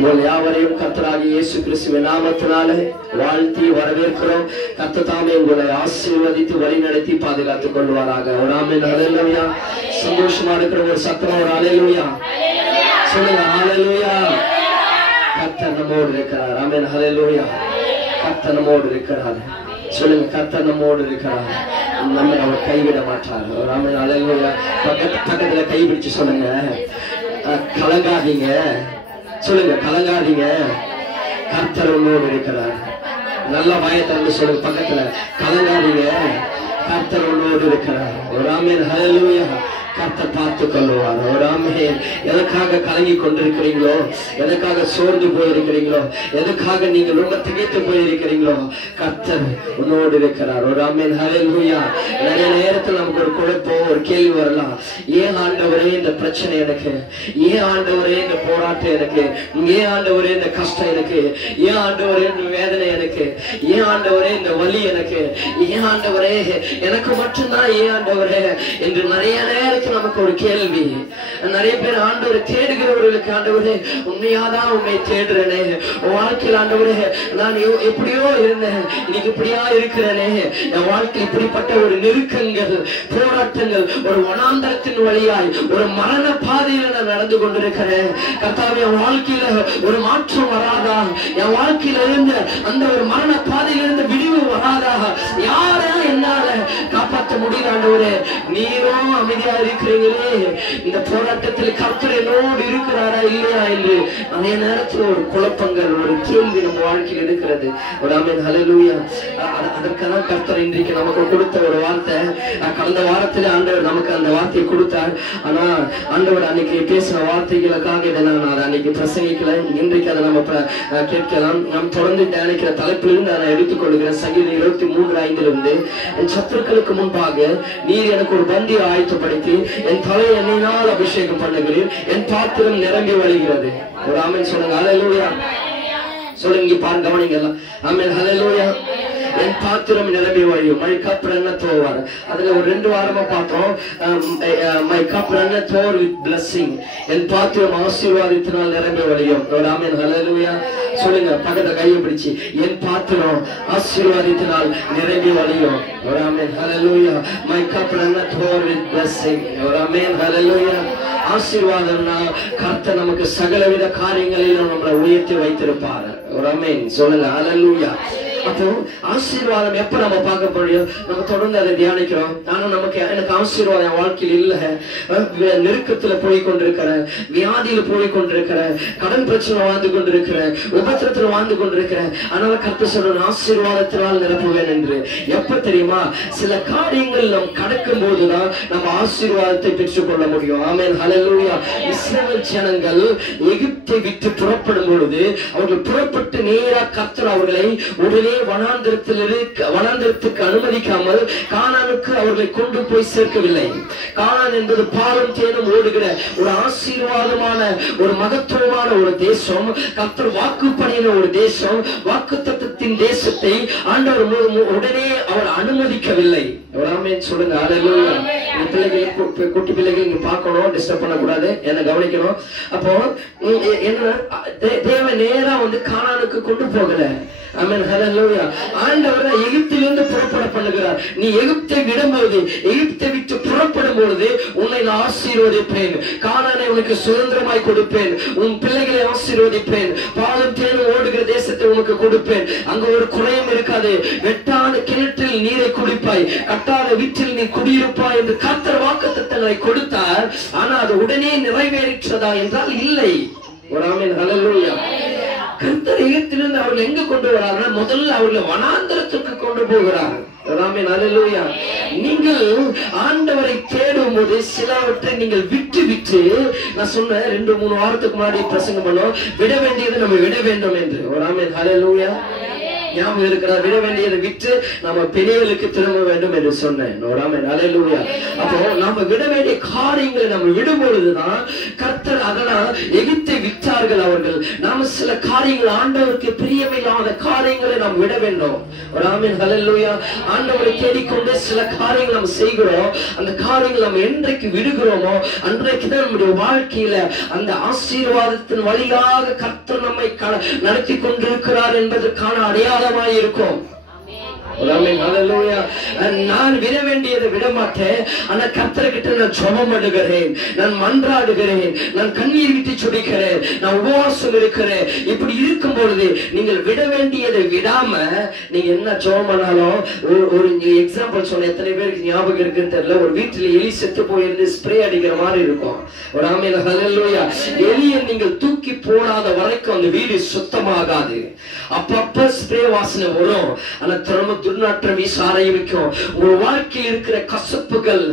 உங்கள் யாவரையும் கர்த்தராகிய இயேசு கிறிஸ்துவின் நாமத்தினாலே வாழ்த்தி வரவேற்கிறோம். கர்த்தர் தாமே உங்களை ஆசீர்வதித்து வழி நடத்தி பாதுகாத்துக் கொள்வாராக. ஒரு ஆமென். ஹல்லேலூயா. சந்தோஷமா இருக்கிற ஒரு சத்தமா ஒரு ஹல்லேலூயா சொல்லுங்க. ஹல்லேலூயா. கர்த்தர் நம்மோடு இருக்கிறார். ஆமென். ஹல்லேலூயா. கர்த்தர் நம்மோடு இருக்கிறார். சொல்லுங்க, கர்த்தர் நம்மோடு இருக்கிறார். நம்ம அவர் கைவிட மாட்டார். ஒரு ஆமென். ஹல்லேலூயா. பக்கத்துல கை பிடிச்சு சொல்லுங்க, கலங்காதீங்க. சொல்லுங்க, கலங்காதீங்க, கர்த்தர் உன்னோடு இருக்கிறார். நல்ல வாயத்திலிருந்து சொல்லுங்க பக்கத்துல, கலங்காதீங்க, கர்த்தர் உன்னோடு இருக்கிறார். ஒரு ஆமென். ஹல்லேலூயா. கர்த்தர் பார்த்து கொள்வார். ஒரு ஆமென். எதற்காக கலங்கி கொண்டிருக்கிறீங்களோ, எதற்காக சோர்ந்து போயிருக்கிறீங்களோ, எதற்காக நீங்க ரொம்ப திகைத்து போயிருக்கிறீங்களோ, கர்த்தர் உன்னோடு இருக்கிறார். ஒரு ஆமென். ஹல்லேலூயா. நிறைய நேரத்தில் நமக்கு ஒரு குழப்பம், ஒரு கேள்வி வரலாம். ஏன் ஆண்டவரே இந்த பிரச்சனை எனக்கு? ஏன் ஆண்டவரே இந்த போராட்டம் எனக்கு? ஏன் ஆண்டவரே இந்த கஷ்டம் எனக்கு? ஏன் ஆண்டவரே இந்த வேதனை எனக்கு? ஏன் ஆண்டவரே இந்த வலி எனக்கு? ஏன் ஆண்டவரே எனக்கு மட்டும்தான் ஏன் ஆண்டவரே என்று நிறைய நேரத்தில் நமக்கு ஒரு கேள்வி. நிறைய பேர் ஆண்டவரை தேடுகிறவர்களுக்கு, ஆண்டவரே உண்மையாதான் உண்மை தேடுறேனே, வாழ்க்கையில் ஆண்டவரே நான் எப்படியோ இருந்தேன், இன்னைக்கு இப்படியா இருக்கிறேனே, என் வாழ்க்கை இப்படிப்பட்ட ஒரு நெருக்கங்கள், போராட்டங்கள், ஒரு வனாந்தரத்தின் வழியாய் ஒரு மரண பாதையில நான் நடந்து கொண்டிருக்கிறேன். கர்த்தாவே, என் வாழ்க்கையில ஒரு மாற்றம் வராதா? என் வாழ்க்கையில இருந்து அந்த ஒரு மரண பாதையிலிருந்து விடிவு வராதா? யாரா என்னால காப்பாற்ற முடியல ஆண்டவரே? நீரும் அமைதியா இருக்கிறீங்களே, இந்த போராட்டத்தில் கர்த்தர் என்னோடு இருக்கிறாரா இல்லையா என்று அதே நேரத்தில் ஒரு குழப்பங்கள், ஒரு கேள்வி நம்ம வாழ்க்கையில் இருக்கிறது. ஒரு ஆமென். ஹல்லேலூயா. அதற்கான கர்த்தர் இன்றைக்கு நமக்கு கொடுத்த ஒரு வார்த்தை. கடந்த வாரத்தில் ஆண்டவர் நமக்கு அந்த வார்த்தையை கொடுத்தார். ஆனா ஆண்டவர் அன்னைக்கு பேசின வார்த்தைகளுக்காக இதை நான் அன்னைக்கு பிரசங்கிக்கல. இன்றைக்கு அதை நம்ம கேட்கலாம். நாம் தொடர்ந்து தியானிக்கிற தலைப்பிலிருந்து அதை எடுத்துக்கொள்கிறேன். சங்கீதம் 23:5 என் சத்துருக்களுக்கு முன்பாக நீர் எனக்கு ஒரு பந்தி ஆயத்தப்படுத்தி என் தலை எண்ணெயினால் அபிஷேகம் பண்ணுகிறீர், என் பாத்திரம் நிரம்பி வழிகிறது. ஒரு ஆமென் சொல்லுங்க. ஹல்லேலூயா. சொல்லுங்க, பாருங்க, கவனிங்க எல்லாம். ஆமென். ஹல்லேலூயா. என் பாத்திரம் நிரம்பி வழியும், மை கப் ரன்னத் ஓவர். அதுல ஒரு 2 வாரமா பார்த்தோம். My cup runneth over with blessing. என் பாத்திரம் ஆசீர்வாதத்தினால் நிரம்பி வழியும். ஒரு ஆமென். ஹல்லேலூயா. சொல்லுங்க, பக்கத்துல கையை பிடிச்சு, என் பாத்திரம் ஆசீர்வாதத்தினால் நிரம்பி வழியும். ஒரு ஆமென். ஹல்லேலூயா. My cup runneth over with blessing. ஒரு ஆமென். ஹல்லேலூயா. ஆசீர்வாதம்னா கர்த்தர் நமக்கு சகலவித காரியங்களிலும் நம்மளை உயர்த்தி வைத்திருப்பார். ஒரு ஆமென் சொல்லுங்க. ஹல்லேலூயா. அப்போ ஆசீர்வாதம் எப்ப நம்ம பார்க்க முடியும்? நம்ம தொடர்ந்து அதை தியானிக்கிறோம். ஆனா எனக்கு ஆசீர்வாதம் வாழ்க்கையில் இல்ல. நெருக்கத்துல போய் கொண்டிருக்கிற, வியாதியில போய் கொண்டிருக்கிற, கடன் பிரச்சனை வாழ்ந்து கொண்டிருக்கிற, உபத்திரத்துல வாழ்ந்து கொண்டிருக்கிற, அதனால கர்த்தர் சொல்ற ஆசீர்வாதத்தினால் நிரப்புவேன் என்று. எப்ப தெரியுமா? சில காரியங்கள் நாம் கடக்கும் போதுதான் நம்ம ஆசீர்வாதத்தை பெற்றுக் கொள்ள முடியும். ஆமென். ஹல்லேலூயா. இஸ்ரவேல் ஜனங்கள் எகிப்தை விட்டு புறப்படும் பொழுது அவர்கள் புறப்பட்டு நேரா கர்த்தர் அவர்களை உடனே வனாந்தரத்துக்கு அனுமதிக்காமல் கானானுக்கு அவர்களை கொண்டு போய் சேர்க்கவில்லை. கானான் என்பது பாலும் தேனும் ஓடுகிற ஒரு ஆசீர்வாதமான, ஒரு மகத்துவமான ஒரு தேசம். கர்த்தர் வாக்கு பண்ணின ஒரு தேசம். வாக்குத்தத்தத்தின் தேசத்தை ஆண்டவர் உடனே அவர் அனுமதிக்கவில்லை. ஆமென் சொல்லுங்க. ஹல்லேலூயா. பிள்ளைகள், குட்டி பிள்ளைகள் இங்க பார்க்கணும், டிஸ்டர்ப் பண்ணக்கூடாது, என்ன கவனிக்கணும். அப்போ என்ன, தேவன் நேரா கானானுக்கு கொண்டு போகல. ஆமென். ஹல்லேலூயா. ஆண்டவர் எகிப்திலிருந்து புறப்பட பண்ணுகிறார். நீ எகிப்தை விடும்போது, எகிப்தை விட்டு புறப்படும் பொழுது உன்னை நான் ஆசீர்வதிப்பேன். கானானை உனக்கு சுதந்திரமாய் கொடுப்பேன். உன் பிள்ளைகளை ஆசீர்வதிப்பேன். பாலும் தேனும் ஓடுகிற தேசத்தை உனக்கு கொடுப்பேன். அங்க ஒரு குறையும் இருக்காது. வெட்டான கிணற்றில் நீரை குடிப்பாய், கட்டாத வீட்டில் நீ குடியிருப்பாய் என்று கர்த்தர் வாக்குத்தத்தங்களை கொடுத்தார். ஆனா அது உடனே நிறைவேற்றதா என்றால் இல்லை. ஒரு ஆமென். ஹல்லேலூயா. கர்த்தர் எகிப்திலிருந்து அவர்கள் எங்க கொண்டு வராங்க? முதல்ல அவர்களை வனாந்தரத்துக்கு கொண்டு போகிறார். ஆமென். ஹல்லேலூயா. நீங்கள் ஆண்டவரை தேடும் போது சிலவற்றை நீங்கள் விட்டு நான் சொன்ன 2-3 வாரத்துக்கு முன்னாடி பிரசங்கம் பண்ணோம், விட வேண்டியது நம்ம விட வேண்டும் என்று. ஒரு ஆமென். ஹல்லேலூயா. ஞாபகம் இருக்கிற விட வேண்டியதை விட்டு நம்ம பெரியலுக்கு திரும்ப வேண்டும் என்று சொன்னேன். அல்லேலூயா. அப்போ நம்ம விட வேண்டிய காரியங்களை நம்ம விடும் பொழுதுதான் கர்த்தர் அதனால் எகிப்தை விட்டார்கள் அவர்கள். நாம சில காரியங்கள் ஆண்டவருக்கு பிரியமில்லாத காரியங்களை நாம் விட வேண்டும். அல்லேலூயா. ஆண்டவரை தேடிக்கொண்டு சில காரியங்கள் நம்ம செய்கிறோம். அந்த காரியங்கள் நம்ம என்றைக்கு விடுகிறோமோ அன்றைக்குதான் நம்முடைய வாழ்க்கையில அந்த ஆசீர்வாதத்தின் வழியாக கர்த்தர் நம்மை நடத்தி கொண்டிருக்கிறார் என்பதற்கான அடையாளமாய் இருக்கும். நான் விட வேண்டியதை விட மாட்டேன். ஆனா கர்த்தர்கிட்ட நான் ஜெபம் பண்ணுகிறேன், நான் மன்றாடுகிறேன், நான் கண்ணீர் விட்டு சுடிக்கிறேன், நான் உபவாசம் இருக்கிறேன். இப்படி இருக்கும் பொழுது நீங்கள் விட வேண்டியதை விடாம நீங்க என்ன ஜெபம் பண்ணாலும் ஒரு எக்ஸாம்பிள் சொன்ன எத்தனை பேருக்கு ஞாபகம் இருக்குன்னு தெரியல. ஒரு வீட்டுல எலி செத்து போயிருந்து ஸ்ப்ரே அடிக்கிற மாதிரி இருக்கும். ஒரு ஆமென் ஹல்லேலூயா. எலியை நீங்கள் தூக்கி போடாத வரைக்கும் அந்த வீடு சுத்தமாகாது. அப்பப்ப ஸ்ப்ரே வாசனை வரும். ஆனா திரும்ப துர்நாற்றம் வீச ஆரம்பிக்கும். உங்கள் வாழ்க்கையில் இருக்கிற கசப்புகள்,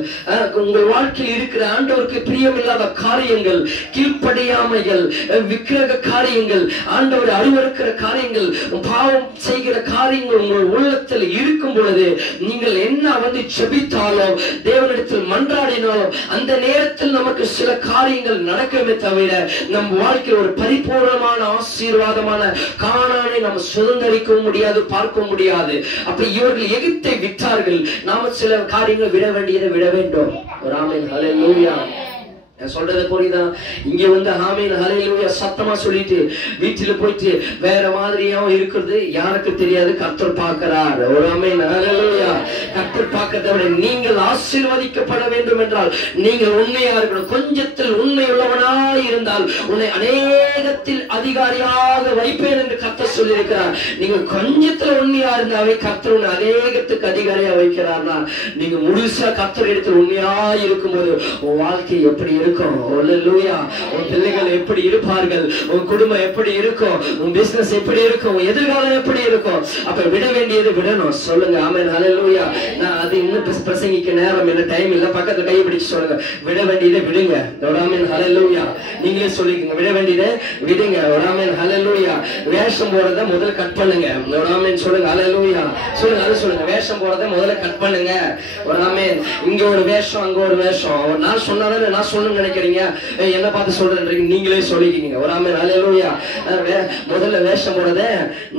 உங்கள் வாழ்க்கையில் இருக்கிற ஆண்டவருக்கு பிரியமில்லாத காரியங்கள், கீழ்ப்படியாமைகள், விக்கிரக காரியங்கள், ஆண்டவர் அருவருக்கிற காரியங்கள், பாவம் செய்கிற காரியங்கள் உங்கள் உள்ளத்தில் இருக்கும் பொழுது நீங்கள் என்ன ஜெபித்தாலும் தேவனிடத்தில் மன்றாடினாலும் அந்த நேரத்தில் நமக்கு சில காரியங்கள் நடக்கவே தவிர நம் வாழ்க்கையில் ஒரு பரிபூர்ணமான ஆசீர்வாதமான கானானை நம்ம சுதந்திரிக்க முடியாது, பார்க்க முடியாது. அப்ப இவர்கள் எகிப்தை விட்டார்கள். நாம சில காரியங்கள் விட வேண்டியதை விட வேண்டும். ஒரு ஆமென் ஹல்லேலூயா. சொல்றது புரியுதா? இங்க ஆமென் ஹல்லேலூயா சத்தமா சொல்லிட்டு வீட்டுல போயிட்டு வேற மாதிரியாவும் இருக்கிறது யாருக்கு தெரியாது. கர்த்தர் பார்க்கிறார். ஒரு ஆமென் ஹல்லேலூயா. கர்த்தர் பார்க்கிறதை விட நீங்கள் ஆசீர்வதிக்கப்பட வேண்டும் என்றால் நீங்கள் உண்மையா இருக்கணும். கொஞ்சத்தில் உண்மை உள்ளவனாய் இருந்தால் உன்னை அநேகத்தில் அதிகாரியாக வைப்பேன் என்று கர்த்தர் சொல்லி இருக்கிறார். நீங்க கொஞ்சத்துல உண்மையா இருந்தாவே கர்த்தர் உன்னை அநேகத்துக்கு அதிகாரியா வைக்கிறார்னா நீங்க முழுசா கர்த்தர் இடத்தில் உண்மையா இருக்கும்போது உன் வாழ்க்கை எப்படி இருக்கும்? உன் பிள்ளைகள் எப்படி இருப்பார்கள்? உன் குடும்பம் எப்படி இருக்கும்? உன் பிசினஸ் எப்படி இருக்கும்? உன் எதிர்காலம் எப்படி இருக்கும்? அப்ப விட வேண்டியது விடணும். சொல்லுங்க ஆமென் ஹல்லேலூயா. நான் அது இன்னும் பிரசங்கிக்க நேரம் இல்ல, டைம் இல்ல. பக்கத்துல கை பிடிச்சு சொல்லுங்க, விட வேண்டியதை விடுங்க. ஆமென் ஹல்லேலூயா. நீங்களே சொல்லிக்கங்க, விட வேண்டியதை விடுங்க. ஆமென் ஹல்லேலூயா. வேஷம் போறதை முதல்ல கட் பண்ணுங்க. ஆமென் சொல்லுங்க ஹல்லேலூயா. சொல்லுங்க, அது சொல்லுங்க. வேஷம் போறதை முதல்ல கட் பண்ணுங்க. ஆமென். இங்க ஒரு வேஷம், அங்க ஒரு வேஷம். நான் சொன்னாலும் நான் சொல்லணும்னு நினைக்கிறீங்க, என்ன பார்த்து சொல்றேன் நீங்களே சொல்லிக்கீங்க. ஒரு ஆமென் ஹல்லேலூயா. முதல்ல வேஷம் போறதை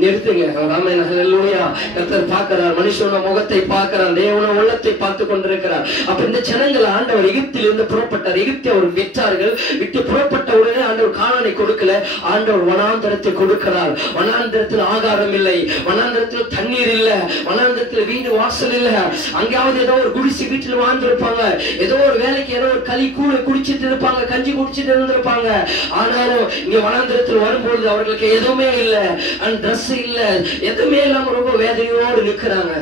நிறுத்துங்க. ஒரு ஆமென் ஹல்லேலூயா. கர்த்தர் பார்க்கிறார், மனுஷன முகத்தை பார்க்கிறார், தேவன உள்ளத்தை பார்த்து கொண்டிருக்கிறார். அப்ப இந்த ஜனங்கள் ஆண்டவர் எகிப்திலிருந்து புறப்பட்டார். எகிப்தை அவர் விட்டார்கள். விட்டு புறப்பட்ட உடனே ஆண்டவர் கானானை கொடுக்கல, ஆண்டவர் வனாந்தரத்தை கொடுக்கிறார். வனாந்தரத்தில் ஆகாரம் இல்லை, வனாந்தரத்தில் தண்ணீர் இல்ல, வனாந்தரத்தில் வீடு வாசல் இல்ல. அங்காவது ஏதோ ஒரு குடிசை வீட்டில் வாழ்ந்திருப்பாங்க, ஏதோ ஒரு வேலைக்கு ஏதோ ஒரு களி கூட குடிச்சிட்டு இருப்பாங்க, கஞ்சி குடிச்சிட்டு இருந்திருப்பாங்க. ஆனாலும் இங்க வனாந்தரத்தில் வரும்போது அவர்களுக்கு எதுவுமே இல்ல, ட்ரெஸ் இல்ல, எதுவுமே இல்லாம ரொம்ப வேதனையோடு நிற்கிறாங்க.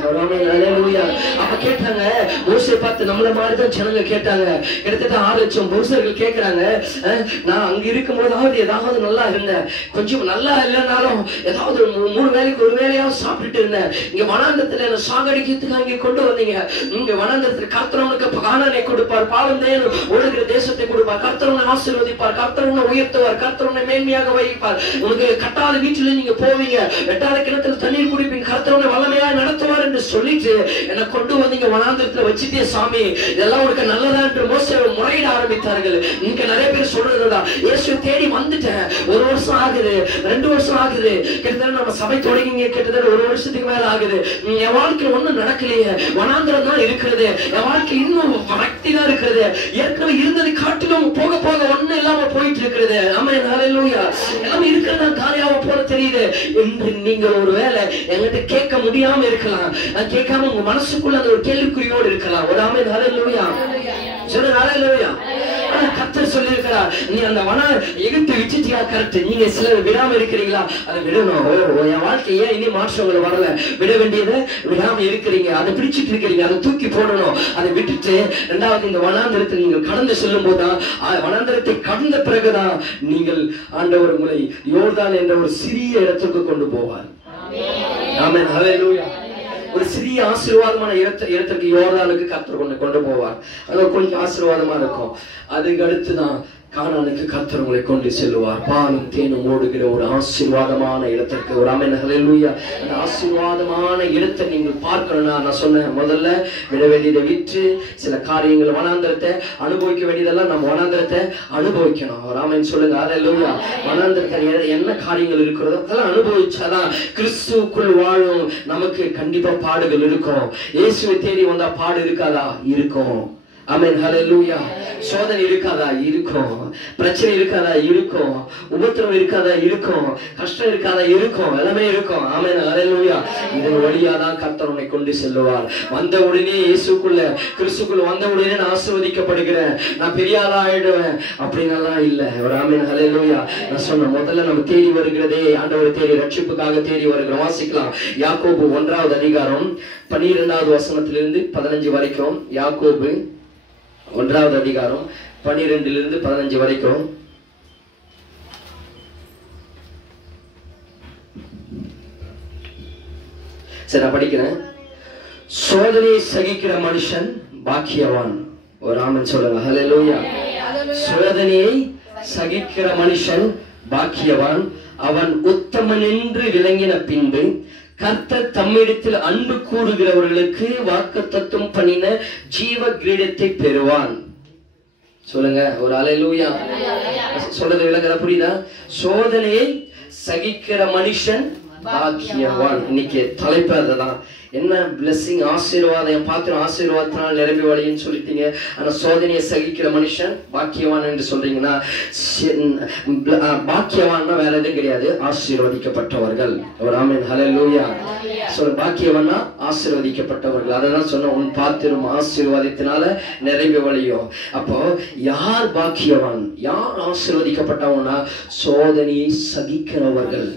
அப்ப கேட்டாங்க, மோசே பார்த்து நம்மள மாதிரிதான் ஜனங்க கேட்டாங்க. கிட்டத்தட்ட 6 லட்சம் புருஷர்கள் கேட்கிறாங்க, நான் அங்க இருக்கும்போதாவது ஏதாவது நல்லா இருந்தேன், கொஞ்சம் நல்லா இல்லைனாலும் ஏதாவது 3 வேளைக்கு ஒரு வேளையாவது சாப்பிட்டுட்டு இருந்தேன். இங்க வனாந்தரத்துல என்ன சாகடிக்கிறதுக்கு அங்கே கொண்டு வந்தீங்க. இங்க வனாந்தரத்துல கர்த்தரவனுக்கு கானானை கொடுப்பார், பாவம் ஒழுகிற தேசத்தை கொடுப்பார், கர்த்தர் உன்னை ஆசீர்வதிப்பார், கர்த்தர் உன்னை உயர்த்துவார், கர்த்தர் உன்னை மேன்மையாக வைப்பார். உனக்கு கட்டாத வீட்டுல நீங்க போவீங்க, வெட்டாத கிணத்துல தண்ணீர் குடிப்பீங்க, கர்த்தர் உன்னை வல்லமையா நடத்துவார் என்று சொல்லிட்டு என்னை கொண்டு வந்தீங்க வனாந்தரத்துல வச்சுட்டே சாமி, இதெல்லாம் உனக்கு நல்லதா என்று மோசேவை முறையிட ஆரம்பித்தார்கள். இங்க நிறைய பேர் சொல்றதுதான், இயேசுவை தேடி வந்துட்டேன், 1 வருஷம் ஆகுது, 2 வருஷம் ஆகுது, கிட்டத்தட்ட நம்ம சபை தொடங்கி கிட்டத்தட்ட 1 வருஷத்துக்கு மேல ஆகுது, என் வாழ்க்கையில் ஒண்ணும் நடக்கலையே, வனாந்தரம் தான் இருக்கிறது, என் வாழ்க்கை இன்னும் வறட்சி தான் இருக்கிறது, ஏற்கனவே இருந்ததை காட்டிலும் போக போக ஒண்ணு இல்லாம போயிட்டு இருக்கிறது. ஆமென் ஹல்லேலூயா. எல்லாமே இருக்கிறதா காரியாவ போல தெரியுது என்று நீங்கள் ஒருவேளை என்கிட்ட கேட்க முடியாம இருக்கலாம், கேட்காம உங்க மனசுக்குள்ள அந்த ஒரு கேள்விக்குறியோடு இருக்கலாம். ஒரு ஆமென் ஹல்லேலூயா. சொல்லுங்க ஹல்லேலூயா. கர்த்தர் சொல்லி இருக்கிறார், நீ அந்த எகிப்தை விட்டுட்டியா? கரெக்ட். நீங்க சிலர் விடாம இருக்கிறீங்களா? அதை விடணும். என் வாழ்க்கையே இனி மாற்றங்கள் வரல, விட வேண்டியதை விடாம இருக்கிறீங்க, அதை பிடிச்சிட்டு இருக்கிறீங்க, அதை தூக்கி போடணும். அதை விட்டுட்டு 2வது இந்த வனாந்தரத்தை நீங்கள் கடந்து செல்லும் போதுதான், வனாந்தரத்தை கடந்த பிறகுதான் நீங்கள் ஆண்டவர் உங்களை யோர்தான் என்ற ஒரு சிறிய இடத்துக்கு கொண்டு போவார். ஆமென் ஹல்லேலூயா. ஒரு சிறிய ஆசீர்வாதமான இடத்திற்கு யோர்தானுக்கு கர்த்தர் கொண்டு போவார். அது கொஞ்சம் ஆசீர்வாதமா இருக்கும். அதுக்கு அடுத்துதான் கானானுக்கு கர்த்தர் உங்களை கொண்டு செல்லுவார். பாலும் தேனும் ஓடுகிற ஒரு ஆசீர்வாதமான இடத்திற்கு ஒரு ஆமென் ஹல்லேலூயா. அந்த ஆசீர்வாதமான இடத்தை நீங்கள் பார்க்கணும்னா நான் சொன்னேன் முதல்ல விட வேண்டியதை விற்று சில காரியங்கள் வனாந்தரத்தை அனுபவிக்க வேண்டியதெல்லாம் நம்ம வனாந்தரத்தை அனுபவிக்கணும். ஒரு ஆமென் சொல்லுங்க ஹல்லேலூயா. வனாந்தரத்தில் என்ன காரியங்கள் இருக்கிறதோ அதெல்லாம் அனுபவிச்சாதான் கிறிஸ்துவுக்குள் வாழும் நமக்கு கண்டிப்பா பாடுகள் இருக்கும். இயேசுவை தேடி வந்தா பாடு இருக்காதா? இருக்கும். ஆமென் ஹல்லேலூயா. சோதனை இருக்காதா? இருக்கும். பிரச்சனை இருக்காதா? இருக்கும். உபத்திரம் இருக்காதா? இருக்கும். கஷ்டம் இருக்காதா? இருக்கும். எல்லாமே இருக்கும். ஆமென் ஹல்லேலூயா. இதன் வழியாதான் கர்த்தர் உன்னை கொண்டு செல்லுவார். வந்த உடனே இயேசுக்குள்ள கிறிஸ்துக்குள்ள வந்த உடனே நான் ஆசீர்வதிக்கப்படுகிறேன், நான் பெரிய ஆளா ஆயிடுவேன் அப்படின்னெல்லாம் இல்ல. ஒரு ஆமென் ஹல்லேலூயா. நான் சொன்ன முதல்ல நம்ம தேடி வருகிறதே ஆண்டவரை தேடி ரட்சிப்புக்காக தேடி வருகிறோம். வாசிக்கலாம் யாக்கோபு 1வது அதிகாரம் 12வது வசனத்திலிருந்து 15 வரைக்கும். யாக்கோபு 1வது அதிகாரம் 12லிருந்து 15 வரைக்கும். சரி நான் படிக்கிறேன். சோதனையை சகிக்கிற மனுஷன் பாக்கியவான். ஒரு ஆமென் சொல்லுங்க ஹல்லேலூயா. சோதனையை சகிக்கிற மனுஷன் பாக்கியவான், அவன் உத்தமன் என்று விளங்கின பின்பு கர்த்தர் தம்மிடத்தில் அன்பு கூறுகிறவர்களுக்கு வாக்குத்தத்தம் பண்ணின ஜீவ கிரீடத்தை பெறுவான். சொல்லுங்க ஒரு ஹல்லேலூயா. சொல்றது விளங்குதா? புரியுதா? சோதனையை சகிக்கிற மனுஷன் பாக்கியவான். இன்னைக்கு தலைப்பு அதுதான். என்ன பிளெஸிங், ஆசீர்வாதம். என் பாத்திரம் ஆசீர்வாதத்தினால் நிரம்பி வழின்னு சொல்லிட்டீங்க. ஆனா சோதனையை சகிக்கிற மனுஷன் பாக்கியவான் என்று சொல்றீங்கன்னா பாக்கியவான்னா வேற எதுவும் கிடையாது, ஆசீர்வதிக்கப்பட்டவர்கள். ஒரு ஆமென் ஹல்லேலூயா. பாக்கியவான்னா ஆசீர்வதிக்கப்பட்டவர்கள். அதான் சொன்ன உன் பாத்திரம் ஆசீர்வாதத்தினால நிரம்பி வழியும். அப்போ யார் பாக்கியவான், யார் ஆசீர்வதிக்கப்பட்டவனா? சோதனையை சகிக்கிறவர்கள்.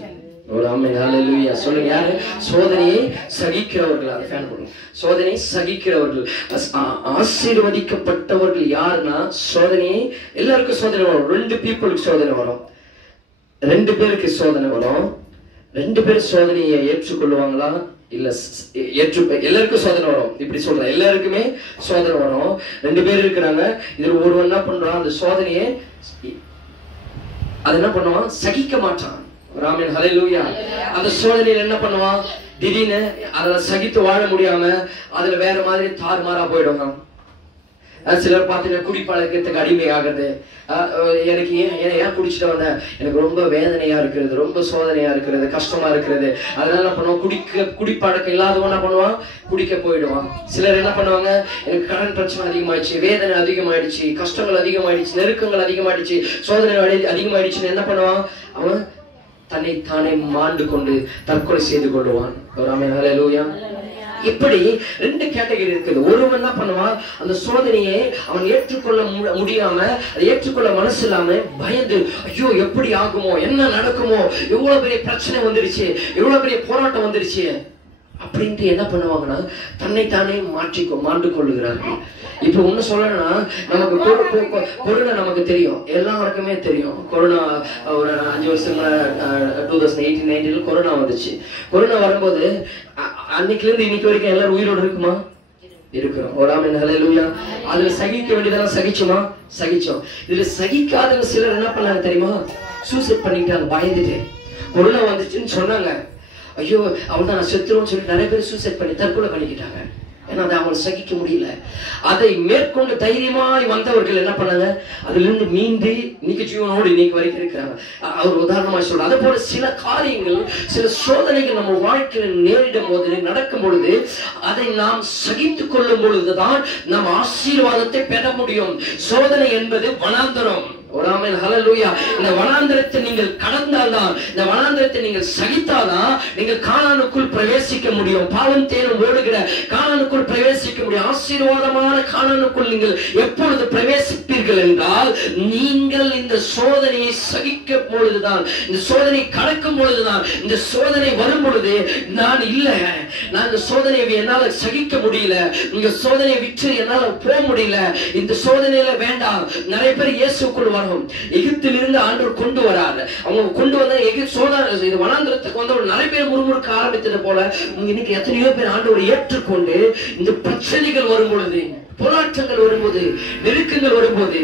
ஒரு ஆமென் ஹல்லேலூயா. சொல்லுங்க யாரு? சோதனையை சகிக்கிறவர்கள். அந்த ஃபேன் போடுங்க. சோதனை சகிக்கிறவர்கள். ஆசீர்வதிக்கப்பட்டவர்கள் யாருன்னா சோதனையை எல்லாருக்கும் சோதனை வரும். 2 பீப்புளுக்கு சோதனை வரும். 2 பேருக்கு சோதனை வரும். 2 பேர் சோதனையை ஏற்றுக்கொள்வாங்களா? இல்ல எல்லாருக்கும் சோதனை வரும். இப்படி சொல்றேன், எல்லாருக்குமே சோதனை வரும். 2 பேர் இருக்கிறாங்க. இதுல ஒருவன் என்ன பண்றான்? அந்த சோதனையை அது என்ன பண்ணுவான்? சகிக்க மாட்டான். ஆமென் ஹல்லேலூயா. அந்த சோதனையில என்ன பண்ணுவான்? திடீர்னு அதை சகித்து வாழ முடியாம அதுல வேற மாதிரி தாறுமாறா போயிடுவாங்க. சிலர் பார்த்தீங்கன்னா குடிப்பழக்கத்துக்கு அடிமையாகிறது. எனக்கு ஏன் குடிச்சிட்டு வந்தேன், எனக்கு ரொம்ப வேதனையா இருக்கிறது, ரொம்ப சோதனையா இருக்கிறது, கஷ்டமா இருக்கிறது, அதனால என்ன பண்ணுவான்? குடிப்பழக்கம் இல்லாதவன் என்ன பண்ணுவான்? குடிக்க போயிடுவான். சிலர் என்ன பண்ணுவாங்க? எனக்கு கடன் பிரச்சனை அதிகமாயிடுச்சு, வேதனை அதிகமாயிடுச்சு, கஷ்டங்கள் அதிகமாயிடுச்சு, நெருக்கங்கள் அதிகமாயிடுச்சு, சோதனை அதிகமாயிடுச்சுன்னு என்ன பண்ணுவான்? அவன் தன்னை தானே மாண்டு கொண்டு தற்கொலை செய்து கொள்வான். ஆமென் ஹல்லேலூயா. இப்படி 2 கேட்டகரி இருக்குது. ஒருவன் என்ன பண்ணுவான்? அந்த சோதனையை அவன் ஏற்றுக்கொள்ள முடியாம, அதை ஏற்றுக்கொள்ள மனசு இல்லாம பயந்து, ஐயோ எப்படி ஆகுமோ, என்ன நடக்குமோ, எவ்வளவு பெரிய பிரச்சனை வந்துருச்சு, எவ்வளவு பெரிய போராட்டம் வந்துருச்சு அப்படின்ட்டு என்ன பண்ணுவாங்கன்னா தன்னை தானே மாண்டு கொள்ளுகிறார்கள். இப்ப ஒண்ணு சொல்லணும்னா நமக்கு கொரோனா நமக்கு தெரியும், எல்லாருக்குமே தெரியும். கொரோனா ஒரு 5 வருஷங்கள 2018-19 கொரோனா வந்துச்சு. கொரோனா வரும்போது அன்னைக்குல இருந்து இன்னைக்கு வரைக்கும் எல்லாரும் உயிரோடு இருக்குமா? இருக்கிறோம். ஒரு ஆமென் ஹல்லேலூயா. அதுல சகிக்க வேண்டியதெல்லாம் சகிச்சோம். இதுல சகிக்காத சிலர் என்ன பண்ணாங்க தெரியுமா? சூசைட் பண்ணிட்டாங்க பயந்துட்டு. கொரோனா வந்துச்சுன்னு சொன்னாங்க, ஐயோ அவன் தான் செத்துருவோம்னு சொல்லி நிறைய பேர் சூசைட் பண்ணி தற்கொலை பண்ணிக்கிட்டாங்க. ஏன்னா அதை அவங்களை சகிக்க முடியல. அதை மேற்கொண்டு தைரியமாய் வந்தவர்கள் என்ன பண்ணாங்க? அதுல இருந்து மீண்டு இன்னைக்கு ஜீவனோடு இன்னைக்கு வரைக்கும் இருக்கிறாங்க. அவர் உதாரணமா சொல்ற. அதே போல சில காரியங்கள், சில சோதனைகள் நம்ம வாழ்க்கையில் நேரிடும் போது, நடக்கும் பொழுது அதை நாம் சகித்துக் கொள்ளும் பொழுதுதான் நாம் ஆசீர்வாதத்தை பெற முடியும். சோதனை என்பது வனாந்தரம். ஒரு ஆமென் ஹல்லேலூயா. இந்த வனாந்தரத்தை நீங்கள் கடந்தால்தான், இந்த வனாந்தரத்தை நீங்கள் சகித்தால்தான் நீங்கள் கானானுக்குள் பிரவேசிக்க முடியும். பாலும் தேனும் ஓடுகிற கானானுக்குள் பிரவேசிக்க முடியும். ஆசீர்வாதமான கானானுக்குள் நீங்கள் எப்பொழுது பிரவேசிப்பீர்கள் என்றால், நீங்கள் இந்த சோதனையை சகிக்கும் பொழுதுதான், இந்த சோதனை கடக்கும் பொழுதுதான். இந்த சோதனை வரும் பொழுது நான் இந்த சோதனையை என்னால சகிக்க முடியல, இந்த சோதனையை விட்டு என்னால போக முடியல, இந்த சோதனையில வேண்டாம். நிறைய பேர் இயேசுக்குள் எகிப்திலிருந்து ஆண்டவர் கொண்டு வராரு. அவங்க கொண்டு வந்த வனாந்தரத்துக்கு வந்து நிறைய பேர் முறுமுறுக்க ஆரம்பித்தது போல இன்னைக்கு எத்தனையோ பேர் ஆண்டவர் ஏற்றுக்கொண்டு இந்த பிரச்சனைகள் வரும் பொழுது, போராட்டங்கள் வரும்போது, நெருக்கங்கள் வரும்போது,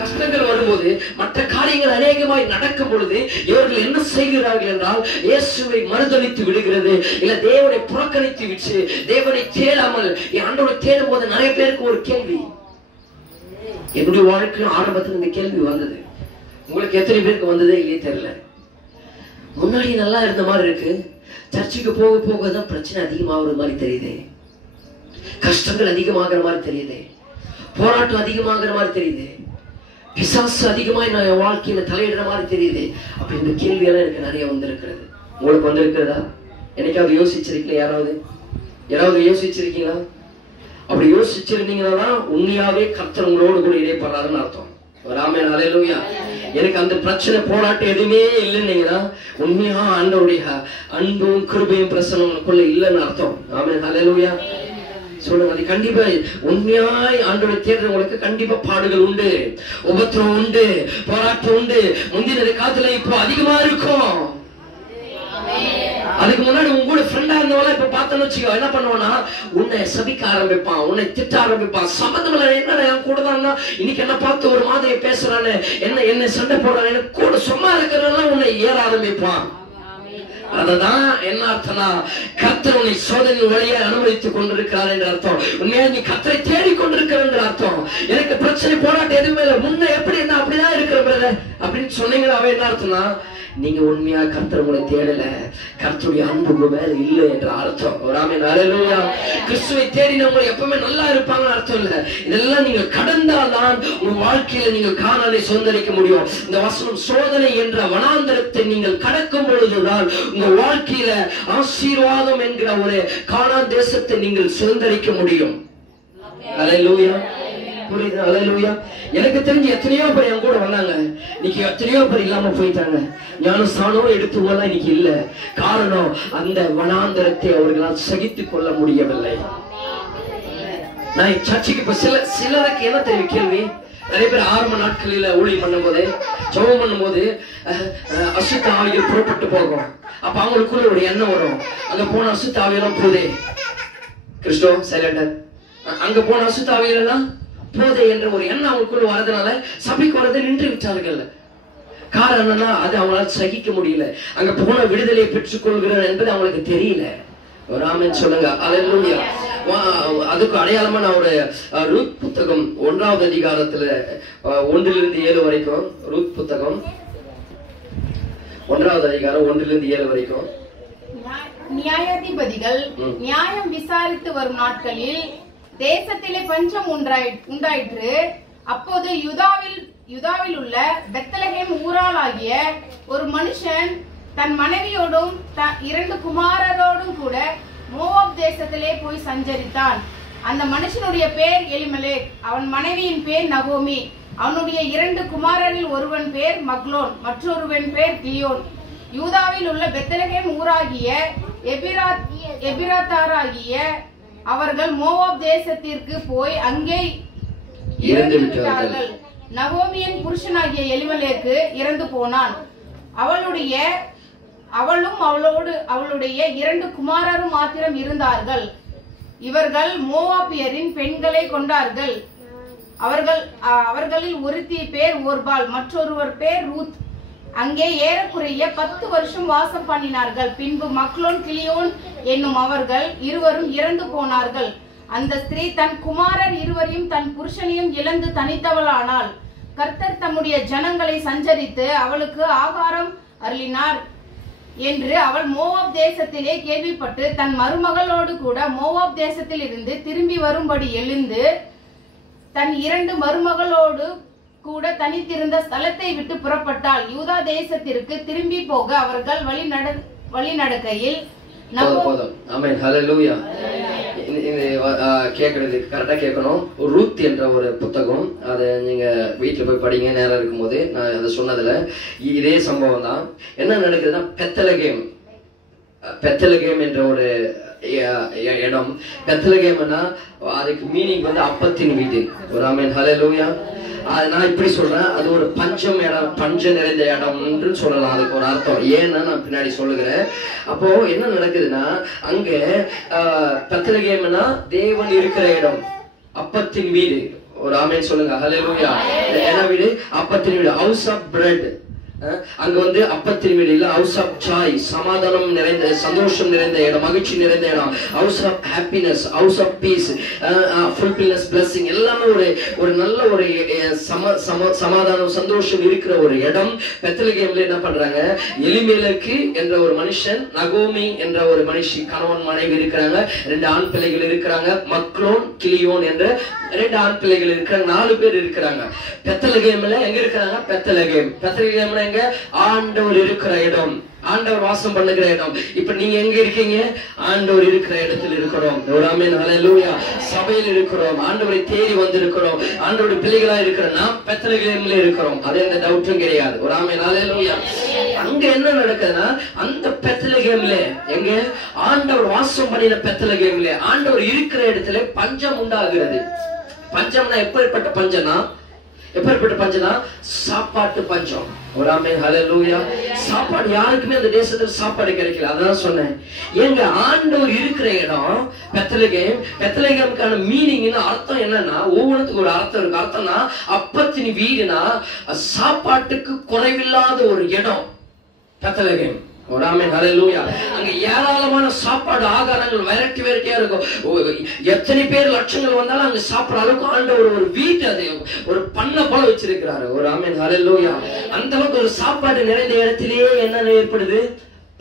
கஷ்டங்கள் வரும்போது, மற்ற காரியங்கள் அநேகமாய் நடக்கும் பொழுது இவர்கள் என்ன செய்கிறார்கள் என்றால் இயேசுவை மறுதலித்து விடுகிறது, இல்ல தேவனை புறக்கணித்து விட்டு தேவனை தேடாமல் ஆண்டவரை தேடும் போது நிறைய பேருக்கு ஒரு கேள்வி, என்னுடைய வாழ்க்கையில் ஆரம்பத்தில் இந்த கேள்வி வந்தது. உங்களுக்கு எத்தனை பேருக்கு வந்ததே இல்லையே தெரியல. முன்னாடி நல்லா இருந்த மாதிரி இருக்கு, சர்ச்சுக்கு போக போக தான் பிரச்சனை அதிகமாகிற மாதிரி தெரியுது, கஷ்டங்கள் அதிகமாகிற மாதிரி தெரியுது, போராட்டம் அதிகமாகிற மாதிரி தெரியுது, பிசாசு அதிகமாய் நான் என் வாழ்க்கையில தலையிடுற மாதிரி தெரியுது. அப்ப இந்த கேள்வியெல்லாம் எனக்கு நிறைய வந்திருக்கிறது. உங்களுக்கு வந்திருக்கிறதா? என்னைக்காவது யோசிச்சிருக்கீங்களா? யாராவது யோசிச்சிருக்கீங்களா? அப்படி யோசிச்சிருந்தீங்கன்னா உண்மையாவே கர்த்தர் உங்களோடு கூட இடைப்படுறாருன்னு அர்த்தம். ஆமென், ஹல்லேலூயா. எனக்கு அந்த பிரச்சனை போராட்டம் எதுவுமே இல்லைன்னீங்கன்னா உண்மையா ஆண்டவருடைய அன்பும் கிருபையும் பிரசன்னங்களுக்குள்ள இல்லைன்னு அர்த்தம். ஆமென், ஹல்லேலூயா. சொல்லுங்க. அது கண்டிப்பா உண்மையாய் ஆண்டவரை தேடுறவங்களுக்கு கண்டிப்பா பாடுகள் உண்டு, உபத்திரம் உண்டு, போராட்டம் உண்டு. முந்தின காலத்துல இப்போ அதிகமா இருக்கும். அதுக்கு முன்னாடி உங்க கூட ஃப்ரெண்டா இருந்தவங்க இப்ப பார்த்தோன்னு வச்சுக்கோ, என்ன பண்ணுவானா உன்னை சபிக்க ஆரம்பிப்பான், உன்னை திட்ட ஆரம்பிப்பான். சம்பந்தம் இல்ல, என்னடா என் கூட தான் இன்னைக்கு என்ன பார்த்து ஒரு மாதிரி பேசுறானு, என்ன சண்டை போடுறானு, கூட சும்மா இருக்கிறனால உன்னை ஏற ஆரம்பிப்பான். அததான் என்ன அர்த்தம்னா கர்த்தர் உன்னை சோதனை வழியை அனுமதித்துக் கொண்டிருக்கிறார் என்ற அர்த்தம். உண்மையா நீ கர்த்தரை தேடிக் கொண்டிருக்கிற என்ற அர்த்தம். எனக்கு பிரச்சனை போராட்டம் எதுவுமே இல்லை, முன்ன எப்படி என்ன அப்படிதான் இருக்கிற பிரதர் அப்படின்னு சொன்னீங்கன்னா அவன் என்ன அர்த்தம்னா நீங்க உண்மையா கர்த்தர் உங்களை தேடல, கர்த்தருடைய அன்பு உங்க மேல இல்லை என்ற அர்த்தம். ஆமென், ஹல்லேலூயா. கிறிஸ்துவை தேடினவங்க எப்பவுமே நல்லா இருப்பாங்கன்னு அர்த்தம் இல்ல. இதெல்லாம் நீங்க கடந்தால்தான் உங்க வாழ்க்கையில நீங்கள் கானானை சுதந்தரிக்க முடியும். இந்த வசனம் சோதனை என்ற வனாந்தரத்தை நீங்கள் கடக்கும் பொழுதுதான் உங்க வாழ்க்கையில ஆசீர்வாதம் என்கிற ஒரு கானான் தேசத்தை நீங்கள் சுதந்தரிக்க முடியும். ஹல்லேலூயா. புரியுது? ஹல்லேலூயா. எனக்கு தெரிஞ்சு எத்தனையோ பேர் என் கூட வந்தாங்க, இன்னைக்கு எத்தனையோ பேர் இல்லாம போயிட்டாங்க. ஞானஸ்தானம் எடுத்துவெல்லாம் இன்னைக்கு இல்ல. காரணம் அந்த வனாந்தரத்தை அவர்களால் சகித்துக் கொள்ள முடியவில்லை. நான் சர்ச்சுக்கு இப்ப சிலருக்கு என்ன தெரியும் கேள்வி, நிறைய பேர் ஆரம்ப நாட்களில ஊழியம் பண்ணும் போது ஜெபம் பண்ணும் போது அசுத்த ஆவிகள் புறப்பட்டு போகும். அப்ப அவங்களுக்குள்ள ஒரு எண்ணம் வரும், அங்க போன அசுத்த ஆவியெல்லாம் போதே கிறிஸ்டோ சைலண்டர், அங்க போன அசுத்த ஆவிகள் எல்லாம் போதே என்ற ஒரு எண்ணம் அவங்களுக்குள்ள வரதுனால சபைக்கு வரதை நின்று விட்டார்கள். காரணம் என்னன்னா அது அவங்களால சகிக்க முடியல, அங்க போன விடுதலையை பெற்றுக் கொள்கிறார் என்பது அவங்களுக்கு தெரியல. ஒரு ஆமென் சொல்லுங்க. ஹல்லேலூயா. அதுக்கு அடையாளமா நான் ஒரு ரூத் புத்தகம் 1வது அதிகாரத்துல 1-7 வரைக்கும், ரூத் புத்தகம் 1வது அதிகாரம் 1-7 வரைக்கும். நியாயாதிபதிகள் நியாயம் விசாரித்து வரும் நாட்களில் தேசத்திலே பஞ்சம் உண்டாயிற்று. அப்போது யூதாவில் உள்ள பெத்லகேம் ஊராளாகிய ஒரு மனுஷன் தன் மனைவியோடும் 2 குமாரரோடும் கூட மோவாப் தேசத்திலே போய் சஞ்சரித்தான். அந்த மனுஷனுடைய பேர் எலிமெலேக், அவன் மனைவியின் பேர் நகோமி. அவனுடைய 2 குமாரரில் ஒருவன் பேர் மக்லோன், மற்றொருவன் பேர் கிலியோன். யூதாவில் உள்ள பெத்லகேம் ஊராகிய எபிராத்தாராகிய அவர்கள் மோவாப் தேசத்திற்கு போய் அங்கே இறந்து விட்டார்கள். நகோமியின் புருஷனாகிய எலிமெலேக்கு இறந்து போனான். அவளும் அவளுடைய 2 குமாரரும் மாத்திரம் இருந்தார்கள். இவர்கள் மோவாபியரின் பெண்களை கொண்டார்கள். அவர்களில் ஒருத்தி பேர் ஓர்பால், மற்றொருவர் பேர் ரூத். அங்கே ஏறக்குறைய 10 வருஷம் வாசம் பண்ணினார்கள். பின்பு மக்லோன் கிலியோன் என்னும் அவர்கள் இருவரும் இறந்து போனார்கள். அந்த ஸ்திரீ தன் குமாரர் இருவரையும் தன் புருஷனையும் இழந்து தனித்தவளானாள். கர்த்தர் தம்முடைய ஜனங்களை சஞ்சரித்து அவளுக்கு ஆகாரம் அருளினார் என்று அவள் மோவாப் தேசத்திலே கேள்விப்பட்டு தன் மருமகளோடு கூட மோவாப் தேசத்தில் இருந்து திரும்பி வரும்படி எழுந்து தன் 2 மருமகளோடு கூட தனித்திருந்த ஸ்தலத்தை விட்டு புறப்பட்டாள். யூதா தேசத்திற்கு திரும்பி போக அவர்கள் வழி நடக்கையில் கரெக்டா கேட்கணும். ரூத் என்ற ஒரு புத்தகம், அதை நீங்க வீட்டுல போய் படிங்க நேரம் இருக்கும் போது. நான் அதை சொன்னதுல இதே சம்பவம் தான். என்ன நடக்குதுன்னா பெத்தலகேம் என்ற ஒரு இடம். பெத்தலகேம்னா அதுக்கு மீனிங் வந்து அப்பத்தின் வீடு. ஒரு ஆமென், ஹல்லேலூயா. நான் இப்படி சொல்றேன், அது ஒரு பஞ்சம் நிறைந்த இடம் என்று சொல்லலாம். அதுக்கு ஒரு அர்த்தம். ஏன்னா நான் பின்னாடி சொல்லுகிறேன். அப்போ என்ன நடக்குதுன்னா அங்க பெத்லகேம்னா தேவன் இருக்கிற இடம், அப்பத்தின் வீடு. ஒரு ஆமென் சொல்லுங்க. ஹல்லேலூயா. என்ன வீடு? அப்பத்தின் வீடு. House of bread. அங்க வந்து அப்பத்தின் வீடு இல்ல, ஹவுஸ் ஆஃப் ஜாய், சமாதானம் நிறைந்த, சந்தோஷம் நிறைந்த இடம், மகிழ்ச்சி நிறைந்த இடம். House of happiness, house of peace, fulfilness, blessing, எல்லாமே ஒரு நல்ல ஒரு சமாதானம் சந்தோஷம் இருக்கிற ஒரு இடம். பெத்லகேம்ல என்ன பண்றாங்க? எலிமெலக்கு என்ற ஒரு மனுஷன், நகோமி என்ற ஒரு மனுஷி, கணவன் மனைவி இருக்கிறாங்க, 2 ஆண் பிள்ளைகள் இருக்கிறாங்க, மக்லோன் கிளியோன் என்ற 2 ஆண் பிள்ளைகள் இருக்கிறாங்க, 4 பேர் இருக்கிறாங்க. பெத்லகேம்ல எங்க இருக்கிறாங்க? பெத்லகேம்ல எங்க? ஆண்டவர் இருக்கிற இடம், ஆண்டவர் வாசம் பண்ணுகிற இடம். இப்ப நீங்க எங்க இருக்கீங்க? ஆண்டவர் இருக்கிற இடத்தில் இருக்கிறோம். ஒரு ஆமென். ஹல்லேலூயா. சபையில் இருக்கிறோம், ஆண்டவரை தேடி வந்திருக்கிறோம், ஆண்டவருடைய பிள்ளைகளா இருக்கிறோம். நாம் பெத்லகேம்ல இருக்கிறோம், அது எந்த டவுட்டும் கிடையாது. ஒரு ஆமென். ஹல்லேலூயா. அங்க என்ன நடக்குதுன்னா, அந்த பெத்லகேம்ல எங்க? ஆண்டவர் வாசம் பண்ணின பெத்லகேம்ல, ஆண்டவர் இருக்கிற இடத்துல பஞ்சம் உண்டாகிறது. பஞ்சம்னா எப்பேற்பட்ட பஞ்சம்னா, எப்பேற்பட்ட பஞ்சம்னா சாப்பாட்டு பஞ்சம். ஒரு ஆமென். ஹல்லேலூயா. சாப்பாடு யாருக்குமே அந்த தேசத்துல சாப்பாடு கிடைக்கல. அதான் சொன்னேன். எங்க ஆண்டவர் இருக்கிற இடம் பெத்லகேம். பெத்லகேமுக்கான மீனிங், அர்த்தம் என்னன்னா, ஒவ்வொன்றுக்கும் ஒரு அர்த்தம் இருக்கு. அர்த்தம்னா அப்பத்தின் வீடுனா சாப்பாட்டுக்கு குறைவில்லாத ஒரு இடம் பெத்லகேம். ஒரு ஆமென். ஹல்லேலூயா. அங்க ஏராளமான சாப்பாடு, ஆகாரங்கள் வெரைட்டியா இருக்கும். எத்தனை பேர் லட்சங்கள் வந்தாலும் அங்க சாப்பிடுற அளவுக்கு ஆண்டவர் ஒரு வீட்டு, அது ஒரு பண்ணை போல வச்சிருக்கிறாரு. ஒரு ஆமென். ஹல்லேலூயா. அந்த அளவுக்கு ஒரு சாப்பாடு நிறைந்த இடத்திலேயே என்ன ஏற்படுது?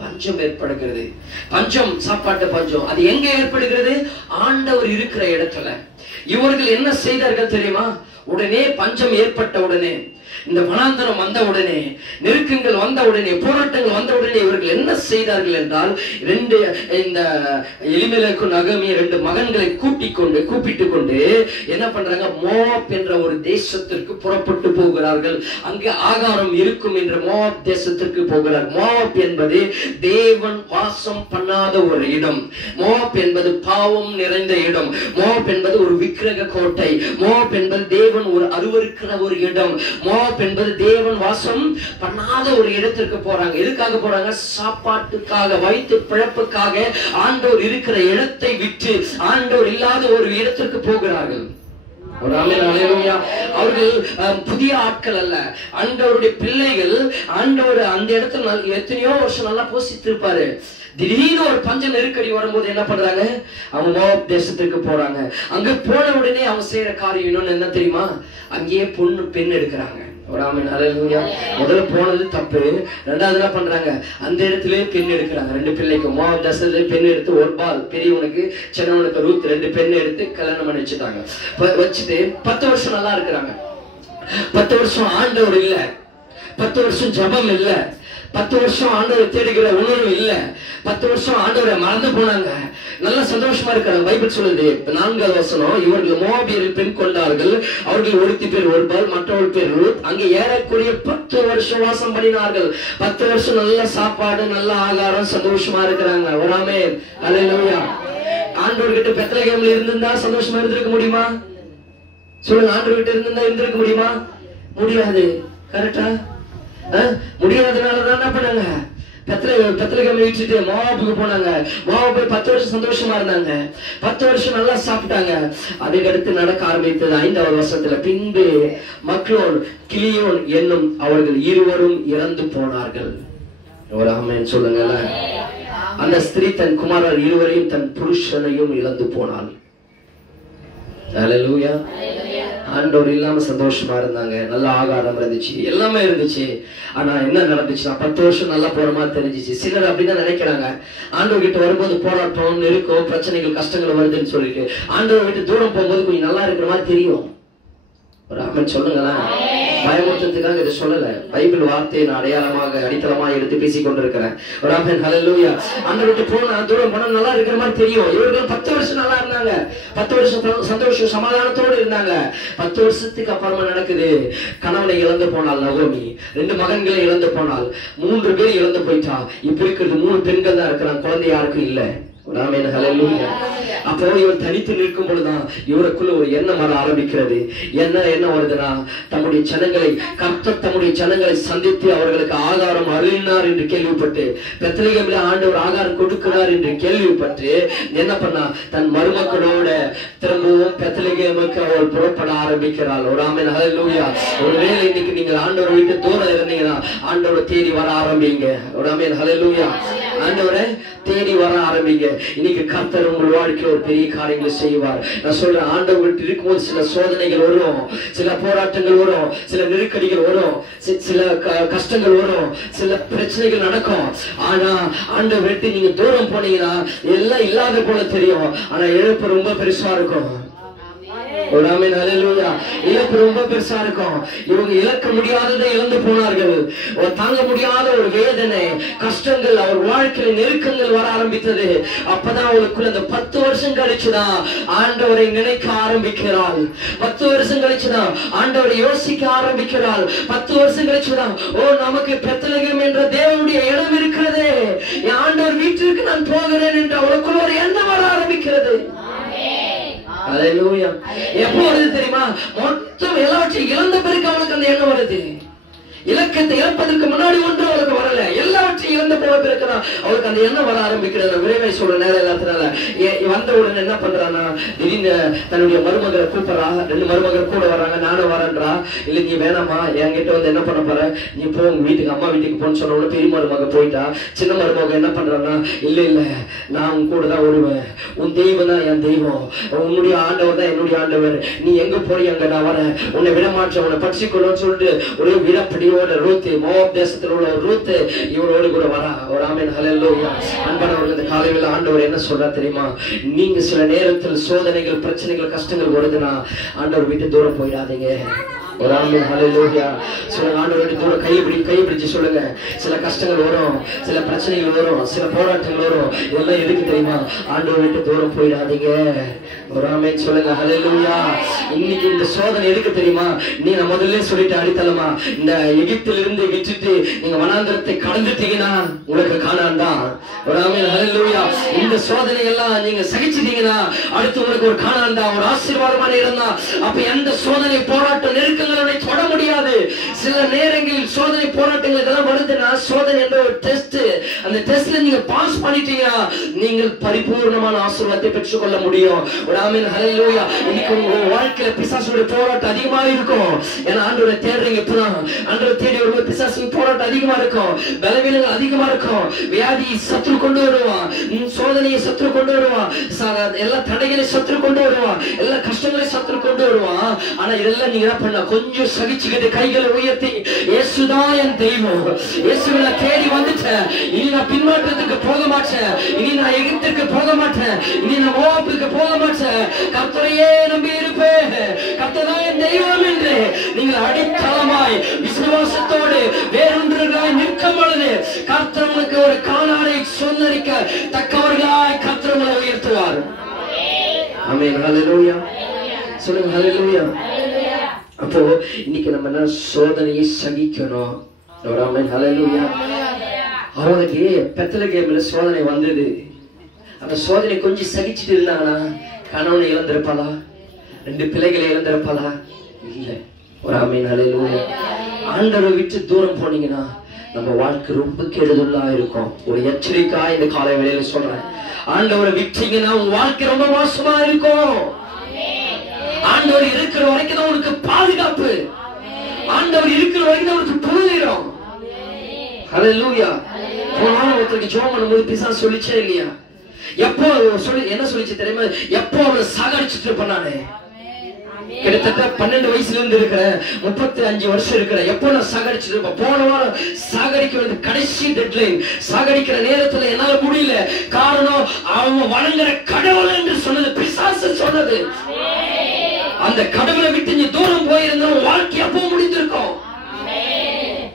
பஞ்சம் ஏற்படுகிறது. பஞ்சம், சாப்பாட்டு பஞ்சம். அது எங்க ஏற்படுகிறது? ஆண்டவர் இருக்கிற இடத்துல. இவர்கள் என்ன செய்தார்கள் தெரியுமா? உடனே பஞ்சம் ஏற்பட்ட உடனே, இந்த வனாந்தரம் வந்த உடனே, நெருக்கங்கள் வந்த உடனே, போராட்டங்கள் வந்த உடனே இவர்கள் என்ன செய்தார்கள் என்றால், இந்த எலிமெலக்கு நகோமி 2 மகன்களை கூப்பிட்டு கொண்டு என்ன பண்றாங்க? மோவாப் என்ற ஒரு தேசத்திற்கு புறப்பட்டு போகிறார்கள். அங்கு ஆகாரம் இருக்கும் என்ற மோவாப் தேசத்திற்கு போகிறார். மோவாப் என்பது தேவன் வாசம் பண்ணாத ஒரு இடம். மோவாப் என்பது பாவம் நிறைந்த இடம். மோவாப் என்பது ஒரு விக்கிரக கோட்டை. மோவாப் என்பது தேவன் ஒரு அருவருக்கிற ஒரு இடம். மோவாப் என்பது தேவன் வாசம் பண்ணாத ஒரு இடத்திற்கு போறாங்க. எதுக்காக போறாங்க? சாப்பாட்டுக்காக, வயிற்று பிழப்புக்காக. ஆண்டவர் இருக்கிற இடத்தை விட்டு ஆண்டவர் இல்லாத ஒரு இடத்திற்கு போகிறார்கள். அவர்கள் புதிய ஆட்கள் அல்ல, ஆண்டவருடைய பிள்ளைகள். ஆண்டவர் அந்த இடத்துல எத்தனையோ வருஷம் நல்லா போஷித்திருப்பாரு. திடீர்னு ஒரு பஞ்ச நெருக்கடி வரும்போது என்ன பண்றாங்க? அவங்க மோவாப் தேசத்துக்கு போறாங்க. அங்க போன உடனே அவங்க செய்யற காரியம் இன்னொன்னு என்ன தெரியுமா? அங்கேயே பெண் எடுக்கிறாங்க. ஒரு ஆமென். ஹல்லேலூயா. முதல்ல போனது தப்பு. ரெண்டாவது என்ன பண்றாங்க? அந்த இடத்துல பெண் எடுக்கிறாங்க. 2 பிள்ளைக்கு மோவாப் தேசத்துல பெண் எடுத்து, ஒர்பால் பெரியவனுக்கு, சின்னவனுக்கு ரூத், 2 பெண் எடுத்து கல்யாணம் பண்ணி வச்சுட்டாங்க. வச்சுட்டு 10 வருஷம் நல்லா இருக்கிறாங்க. 10 வருஷம் ஆண்டவர் இல்ல, 10 வருஷம் ஜபம் இல்ல, 10 வருஷம் ஆண்டவரை தேடுகிற உணர்வு இல்ல, 10 வருஷம் ஆண்டவரை மறந்து போனாங்க. நல்ல சந்தோஷமா இருக்காங்க. பைபிள் சொல்லுது 4வது வசனம், இவர்கள் மோவாபியரில் பெண் கொண்டார்கள். அவர்கள் ஒருத்தி பேர் ஒர்பால், மற்றவள் பேர் ரூத். அங்கே ஏறக்குறைய 10 வருஷம் வாசம் பண்ணினார்கள். 10 வருஷம் நல்ல சாப்பாடு, நல்ல ஆகாரம், சந்தோஷமா இருக்கிறாங்க. ஒரு ஆமென். ஹல்லேலூயா. ஆண்டவர் கிட்ட பெத்லகேம்ல இருந்திருந்தா சந்தோஷமா இருந்திருக்க முடியுமா? சொல்லுங்க. ஆண்டவர் கிட்ட இருந்திருக்க முடியுமா? முடியாது. கரெக்டா? முடியாதனாலதான் என்ன பண்ணாங்க? பெத்லகேமை விட்டுட்டு மோவாபுக்கு போனாங்க. மோவாபு 10 வருஷம் சந்தோஷமா இருந்தாங்க. 10 வருஷம் நல்லா சாப்பிட்டாங்க. அதுக்கடுத்து நடக்க ஆரம்பித்தது 5வது வருஷத்துல, பின்பு மக்லோன் கிளியோன் என்னும் அவர்கள் இருவரும் இறந்து போனார்கள். ஒரு ஆமென் சொல்லுங்க. அந்த ஸ்திரீ தன் குமாரர் இருவரையும் தன் புருஷனையும் இழந்து போனாள். ஹல்லேலூயா. ஆண்டவர் இல்லாம சந்தோஷமா இருந்தாங்க. நல்ல ஆகாரம் இருந்துச்சு, எல்லாமே இருந்துச்சு. ஆனா என்ன நடந்துச்சுன்னா 10 வருஷம் நல்லா போற மாதிரி தெரிஞ்சிச்சு. சிலர் அப்படிதான் நினைக்கிறாங்க. ஆண்டவர் கிட்ட வரும்போது போராட்டம், நெருக்கம், பிரச்சனைகள், கஷ்டங்கள் வருதுன்னு சொல்லிட்டு ஆண்டவர் விட்டு தூரம் போகும்போது கொஞ்சம் நல்லா இருக்கிற மாதிரி தெரியும். ஒரு ஆமென் சொல்லுங்களேன். பயமுறுத்துறதுக்காக இதை சொல்லல. பைபிள் வார்த்தையின் அடையாளமாக, அடித்தளமாக எடுத்து பேசிக் கொண்டிருக்கிறேன். ஒரு ஆமென். ஹல்லேலூயா. ஆண்டவர் விட்டு போனா, தூரம் போனா நல்லா இருக்கிற மாதிரி தெரியும். இவர்கள் 10 வருஷம் நல்லா இருந்தாங்க. 10 வருஷம் சந்தோஷம் சமாதானத்தோடு இருந்தாங்க. 10 வருஷத்துக்கு அப்புறமா நடக்குது. கணவனை இழந்து போனாள் நகோமி. 2 மகன்களை இழந்து போனாள். 3 பேர் இழந்து போயிட்டா. இப்ப இருக்கிறது 3 பெண்கள் தான் இருக்கிறாங்க. குழந்தை யாருக்கும் இல்ல. ஆமென் ஹல்லேலூயா. அப்போ இவர் தனித்து நிற்கும் பொழுதுதான் இவருக்குள்ள ஒரு எண்ணம் வர ஆரம்பிக்கிறது. என்ன வருதுன்னா, தம்முடைய ஜனங்களை கர்த்தர் தம்முடைய ஜனங்களை சந்தித்து அவர்களுக்கு ஆகாரம் அருளினார் என்று கேள்விப்பட்டு, பெத்லகேமிலே ஆண்டவர் ஆகாரம் கொடுக்கிறார் என்று கேள்விப்பட்டு என்ன பண்ணா, தன் மருமக்களோட திரும்பவும் பெத்லகேமுக்கு அவள் புறப்பட ஆரம்பிக்கிறாள். ஒரு ஆமென் ஹல்லேலூயா. ஒருவேளை இன்னைக்கு நீங்கள் ஆண்டவரை விட்டு தூரம் இருந்தீங்கன்னா ஆண்டவரை தேடி வர ஆரம்பிங்க. ஒரு ஆமென் ஹல்லேலூயா. ஆண்டவரை தேடி வர ஆரம்பிங்க. இன்னைக்கு கர்த்தர் உங்கள் வாழ்க்கையில் ஒரு பெரிய காரியங்களை செய்வார். நான் சொல்றேன், ஆண்டவர் விட்டு இருக்கும்போது சில சோதனைகள் வரும், சில போராட்டங்கள் வரும், சில நெருக்கடிகள் வரும், சில கஷ்டங்கள் வரும், சில பிரச்சனைகள் நடக்கும். ஆனா ஆண்டவர் விட்டு நீங்க தூரம் போனீங்கன்னா எல்லாம் இல்லாத போல தெரியும். ஆனா இழப்பு ரொம்ப பெருசா இருக்கும். இழப்பு ரொம்ப பெருசா இருக்கும். இவங்க இழக்க முடியாததை இழந்து போனார்கள். தாங்க முடியாத ஒரு வேதனை, கஷ்டங்கள், அவர் வாழ்க்கையில நெருக்கங்கள் வர ஆரம்பித்தது. அப்பதான் அவளுக்குள்ள அந்த 10 வருஷம் கழிச்சுதான் ஆண்டவரை நினைக்க ஆரம்பிக்கிறாள். 10 வருஷம் கழிச்சுதான் ஆண்டவரை யோசிக்க ஆரம்பிக்கிறாள். 10 வருஷம் கழிச்சுதான் நமக்கு பெத்லகேம் என்ற தேவனுடைய இடம் இருக்கிறது, என் ஆண்டவர் வீட்டிற்கு நான் போகிறேன் என்று அவளுக்குள்ள ஒரு எண்ணம் வர ஆரம்பிக்கிறது. ஹல்லேலூயா. எப்போ வருது தெரியுமா? மொத்தம் எல்லாவற்றையும் இழந்த பிறகு அவளுக்கு அந்த எண்ணம் வருது. இலக்கத்தை இழப்பதற்கு முன்னாடி ஒன்று அவளுக்கு வரல, எல்லாவற்றையும் இழந்த போன பிறகுதான் அவளுக்கு அந்த எண்ணம் வர ஆரம்பிக்கிறது. விரைவை சொல்ற நேரம் இல்லாதனால வந்த உடனே என்ன பண்றானா, திடீர்னு தன்னுடைய மருமகளை கூப்பிடுறா. 2 மருமகள் கூட வர்றாங்க. நானும் வரேன்றா. இல்ல நீ வேணாமா, என்கிட்ட வந்து என்ன பண்ண போற, நீ போ உங்க வீட்டுக்கு, அம்மா வீட்டுக்கு போன்னு சொன்ன உடனே பெரிய மருமக போயிட்டா. சின்ன மருமக என்ன பண்றான்னா, இல்ல நான் உன் கூட தான் வருவேன், உன் தெய்வம் தான் என் தெய்வம், உன்னுடைய ஆண்டவர் தான் என்னுடைய ஆண்டவர், நீ எங்க போய் அங்க நான் வரேன், உன்னை விட மாட்டேன், உன்னை பட்சிக்கொள்ளுன்னு சொல்லிட்டு ஒரு விடப்படியோட ரூத், மோவாப் தேசத்தில் உள்ள ரூத் இவரோடு கூட வரா. ஒரு ஆமென் ஹல்லேலூயா. அன்பானவர்கள், இந்த காலையில ஆண்டவர் என்ன சொல்றா தெரியுமா? நீங்க சில நேரத்தில் சோதனைகள், பிரச்சனைகள், கஷ்டங்கள் வருதுன்னா ஆண்டவர் விட்டு தூரம் போயிடாதீங்க. ஒரு ஆமென் ஹல்லேலூயா. சில ஆண்டவரை தூரம் கைப்பிடிச்சு சொல்லுங்க. சில கஷ்டங்கள் வரும், சில பிரச்சனைகள் வரும், சில போராட்டங்கள் வரும். இதெல்லாம் எதுக்கு தெரியுமா? ஆண்டவரை விட்டு தூரம் போயிடாதீங்க. ஒரு ஆமென் சொல்லுங்க. ஹல்லேலூயா. இன்னைக்கு இந்த சோதனை எதுக்கு தெரியுமா? நீ நான் முதல்ல சொல்லிட்டு அடித்தளமா, இந்த எகிப்திலிருந்து விட்டுட்டு நீங்க வனாந்தரத்தை கடந்துட்டீங்கன்னா உங்களுக்கு கானான் தான். ஒரு ஆமென் ஹல்லேலூயா. இந்த சோதனை எல்லாம் நீங்க சகிச்சிட்டீங்கன்னா அடுத்து உங்களுக்கு ஒரு கானான் தான், ஒரு ஆசீர்வாதமான இடம் தான். அப்ப எந்த சோதனை, போராட்டம், நெருக்கங்களை தொட முடியாது. சில நேரங்களில் சோதனை, போராட்டங்கள் இதெல்லாம் வருதுன்னா சோதனை என்ற ஒரு டெஸ்ட். அந்த டெஸ்ட்ல நீங்க பாஸ் பண்ணிட்டீங்கன்னா நீங்கள் பரிபூர்ணமான ஆசீர்வாதத்தை பெற்றுக் கொள்ள முடியும். ஒரு ஆமென் ஹல்லேலூயா. இன்னைக்கு உங்க வாழ்க்கையில பிசாசுடைய போராட்டம் அதிகமா இருக்கும். ஏன்னா ஆண்டவரை தேடுறீங்க. இப்பதான் ஆண்டவரை தேடி வரும்போது பிசாசு போராட்டம் அதிகமா இருக்கும், பலவீனங்கள் அதிகமா இருக்கும். வியாதி சத்ரு கொண்டு வருவான், சோதனையை சத்ரு கொண்டு வருவான், எல்லா தடைகளை சத்ரு கொண்டு வருவான், எல்லா கஷ்டங்களையும் சத்ரு கொண்டு வருவான். ஆனா இதெல்லாம் நீங்க என்ன பண்ண, கொஞ்சம் சகிச்சுக்கிட்டு கைகளை உயர்த்தி, இயேசுதான் என் தெய்வம், இயேசுவை நான் தேடி வந்துட்டேன், இனி நான் பின்மாற்றத்துக்கு போக மாட்டேன், இனி நான் எகிப்துக்கு போக மாட்டேன், இனி நான் மோவாபுக்கு போக மாட்டேன், கர்த்தரையே நம்பி இருப்பேன், கர்த்தர்தான் என் தெய்வம் என்று நீங்கள் அடித்தளமாய் விசுவாசத்தோடு வேறொன்றுகளாய் நிற்கும் பொழுது கர்த்தர் உங்களுக்கு ஒரு கானானை சொன்னரிக்க தக்கவர்களாய் கர்த்தர் உங்களை உயர்த்துவார். ஆமென் ஹல்லேலூயா. சொல்லுங்க ஹல்லேலூயா. அப்போ இன்னைக்கு நம்ம என்ன சோதனையை சகிக்கணும். ஆமென் ஹல்லேலூயா. அவனுக்கு பெத்லகேம்ல சோதனை வந்தது. அந்த சோதனை கொஞ்சம் சகிச்சுட்டு இருந்தாங்கன்னா கணவனை இழந்திருப்பாளா, 2 பிள்ளைகளை இழந்திருப்பாளா? இல்ல. ஒரு ஆமென் ஹல்லேலூயா. ஆண்டவரை விட்டு தூரம் போனீங்கன்னா நம்ம வாழ்க்கை ரொம்ப கெடுதலா இருக்கும். ஒரு எச்சரிக்கா இந்த காலை வேளையில சொல்றேன், ஆண்டவரை விட்டீங்கன்னா உங்க வாழ்க்கை ரொம்ப மோசமா இருக்கும். ஆண்டவர் இருக்கிற வரைக்கும் தான் உனக்கு பாதுகாப்பு, ஆண்டவர் இருக்கிற வரைக்கும் தான் உனக்கு புகழ். ஹல்லேலூயா. போன ஒருத்தருக்கு ஜெபம் பண்ணும்போது பிசாசு சொல்லிச்சே இல்லையா, எப்போ சொல்லி என்ன சொல்லிச்சு தெரியுமா? எப்போ அவனை சாகடிச்சுட்டு இருப்பானே, கிட்டத்தட்ட 12 வயசுல இருந்து இருக்கிற 35 வருஷம் இருக்கிற, எப்போ நான் சாகடிச்சுட்டு இருப்பேன். போன வாரம் சாகடிக்க வேண்டிய கடைசி டெட்லைன், சாகடிக்கிற நேரத்துல என்னால முடியல. காரணம் அவன் வணங்குற கடவுள் என்று சொன்னது பிசாசு சொன்னது. அந்த கடவுளை விட்டு நீ தூரம் போயிருந்தா வாழ்க்கை அப்போ முடிந்திருக்கும்.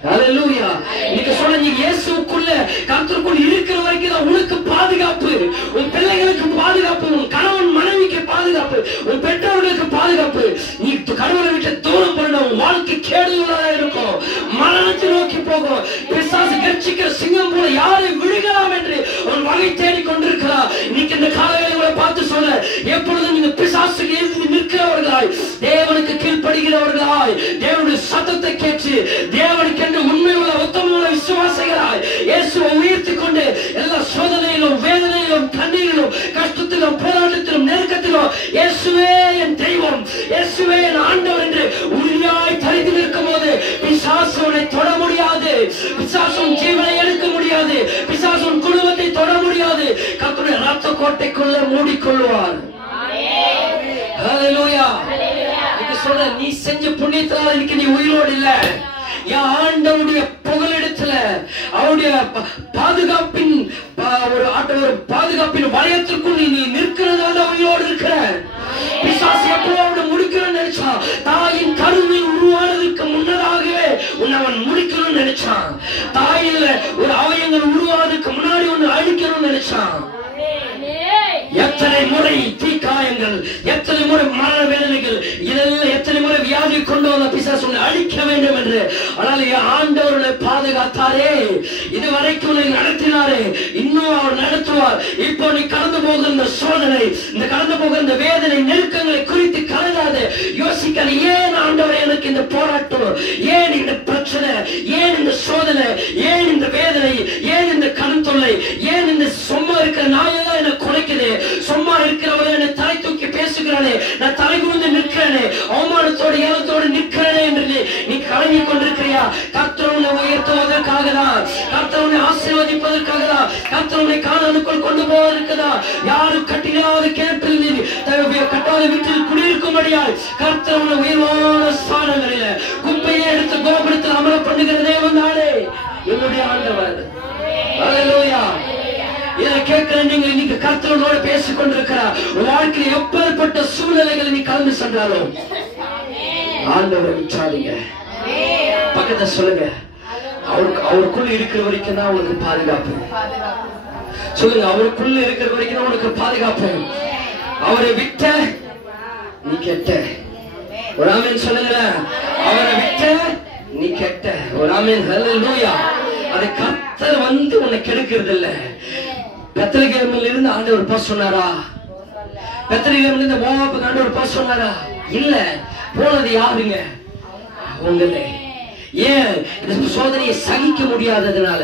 ஹல்லேலூயா. நீங்க சொல்ல, நீ இயேசுக்குள்ள கர்த்தருக்குள் இருக்கிற வரைக்கும் தான் உனக்கு பாதுகாப்பு, உன் பிள்ளைகளுக்கு பாதுகாப்பு, உன் கணவன் மனைவிக்கு பாதுகாப்பு, உன் பெற்றோர்களுக்கு பாதுகாப்பு. நீ கடவுளை விட்டு தூரம் போன உன் வாழ்க்கை கேடுதலாக இருக்கும், மரணத்தை நோக்கி போகும். பிசாசு கர்ச்சிக்கிற சிங்கம் போல யாரை விழுகலாம் என்று ஒரு வகை தேடி கொண்டிருக்கிறார். இன்னைக்கு உள்ளவர்களாய் தேவனுடைய சத்தத்தை கேட்டு தேவனுக்கென்று உண்மையுள்ள உத்தமமுள்ள விசுவாசிகளாய் இயேசுவை உயர்த்தி கொண்டு எல்லா சோதனையிலும் வேதனையிலும் கண்ணீரிலும் கஷ்டத்திலும் போராட்டத்திலும் நெருக்கத்திலும் இயேசுவே என் தெய்வம், இயேசுவே என் ஆண்டவர் என்று உறுதியாய் தரித்து நிற்கும் போது பிசாசு உன்னை தொட முடியாது, பிசாசு ஜீவனை எடுக்க முடியாது, பிசாசு குடும்பத்தை தொட முடியாது. கர்த்தருடைய இரத்த கோட்டைக்குள்ள மூடிக்கொள்வார். ஹல்லேலூயா. நீ சொல்ற நீ செஞ்ச புண்ணியத்தால இன்னைக்கு நீ உயிரோடு இல்ல. என் ஆண்டவருடைய புகலிடத்துல அவருடைய பாதுகாப்பின் ஒரு பாதுகாப்பின் வளையத்திற்குள் நீ நிற்கிறதால உயிரோடு இருக்கிற. பிசாசு எப்போது முடிக்கணும்னு நினைச்சான், தாயின் கருவில் உருவானதுக்கு முன்னதாகவே உன்னை அவன் முடிக்கணும்னு நினைச்சான். தாயில ஒரு அவயங்கள் உருவானதுக்கு முன்னாடி உன்னை அழிக்கணும்னு நினைச்சான். எத்தனை முறை தீக்காயங்கள், எத்தனை முறை மரண வேதனைகள், இதெல்லாம் எத்தனை முறை வியாதி கொண்டு வந்த பிசாசு உன்னை அழிக்க வேண்டும் என்று. ஆனால் ஆண்டவர்களை பாதுகாத்தாரே, இதுவரைக்கும் உன்னை நடத்தினாரே, இன்னும் அவர் நடத்துவார். இப்போ நீ கடந்து போகிற இந்த சோதனை, இந்த கடந்து போகிற இந்த வேதனை நெருக்கங்களை குறித்து கலங்காது, யோசிக்காது. ஏன் ஆண்டவர் எனக்கு இந்த போராட்டம், ஏன் இந்த பிரச்சனை, ஏன் இந்த சோதனை, ஏன் இந்த வேதனை, ஏன் இந்த கடன் தொல்லை, ஏன் இந்த சும்மா இருக்கிற நாயெல்லாம் என்ன குறைக்குது, சும்மா இருக்கிறவரை என்னை தலை தூக்கி பேசுகிறானே, நான் தலை குனிந்து நிற்கிறேனே, அவமானத்தோடு ஏலத்தோடு நிற்கிறேனே என்று நீ கலங்கி கொண்டிருக்கிறியா? கர்த்தர் உன்னை உயர்த்துவதற்காக தான், கர்த்தர் உன்னை ஆசீர்வதிப்பதற்காக தான், கர்த்தர் உன்னை கானானுக்குள் கொண்டு போவதற்கு தான். யாரும் கட்டினாத கேட்டில் நீ கட்டாத வீட்டில் குடியிருக்கும்படியால் கர்த்தர் உன்னை உயர்வான ஸ்தானங்களில குப்பையை எடுத்து கோபுரத்தில் அமர பண்ணுகிற தேவன் தானே என்னுடைய ஆண்டவர். ஹல்லேலூயா. இதை கேட்கிற நீங்க இன்னைக்கு கர்த்தரோடு பேசிக் கொண்டிருக்கிறார். வாழ்க்கையில் எப்பேற்பட்ட சூழ்நிலைகளை நீ கலந்து சென்றாலும் ஆண்டவரை விட்டாதீங்க. பக்கத்தை சொல்லுங்க, அவருக்குள்ள இருக்கிற வரைக்கும் தான் உனக்கு பாதுகாப்பு. சொல்லுங்க, அவருக்குள்ள இருக்கிற வரைக்கும் தான் உனக்கு பாதுகாப்பு. அவரை விட்ட நீ கெட்ட. ஒரு ஆமென் சொல்லுங்க. அவரை விட்ட நீ கெட்ட. ஒரு ஆமென். ஹல்லேலூயா. அதை கர்த்தர் வந்து உன்னை கெடுக்கிறது இல்ல. பெத்லகேமில் இருந்து ஆண்டவர் போக சொன்னாரா? பெத்லகேமில் இருந்து மோவாபுக்கு ஆண்டவர் போக சொன்னாரா? இல்ல. போனது யாருங்க? உங்களே. ஏன்? இந்த சோதனையை சகிக்க முடியாததுனால,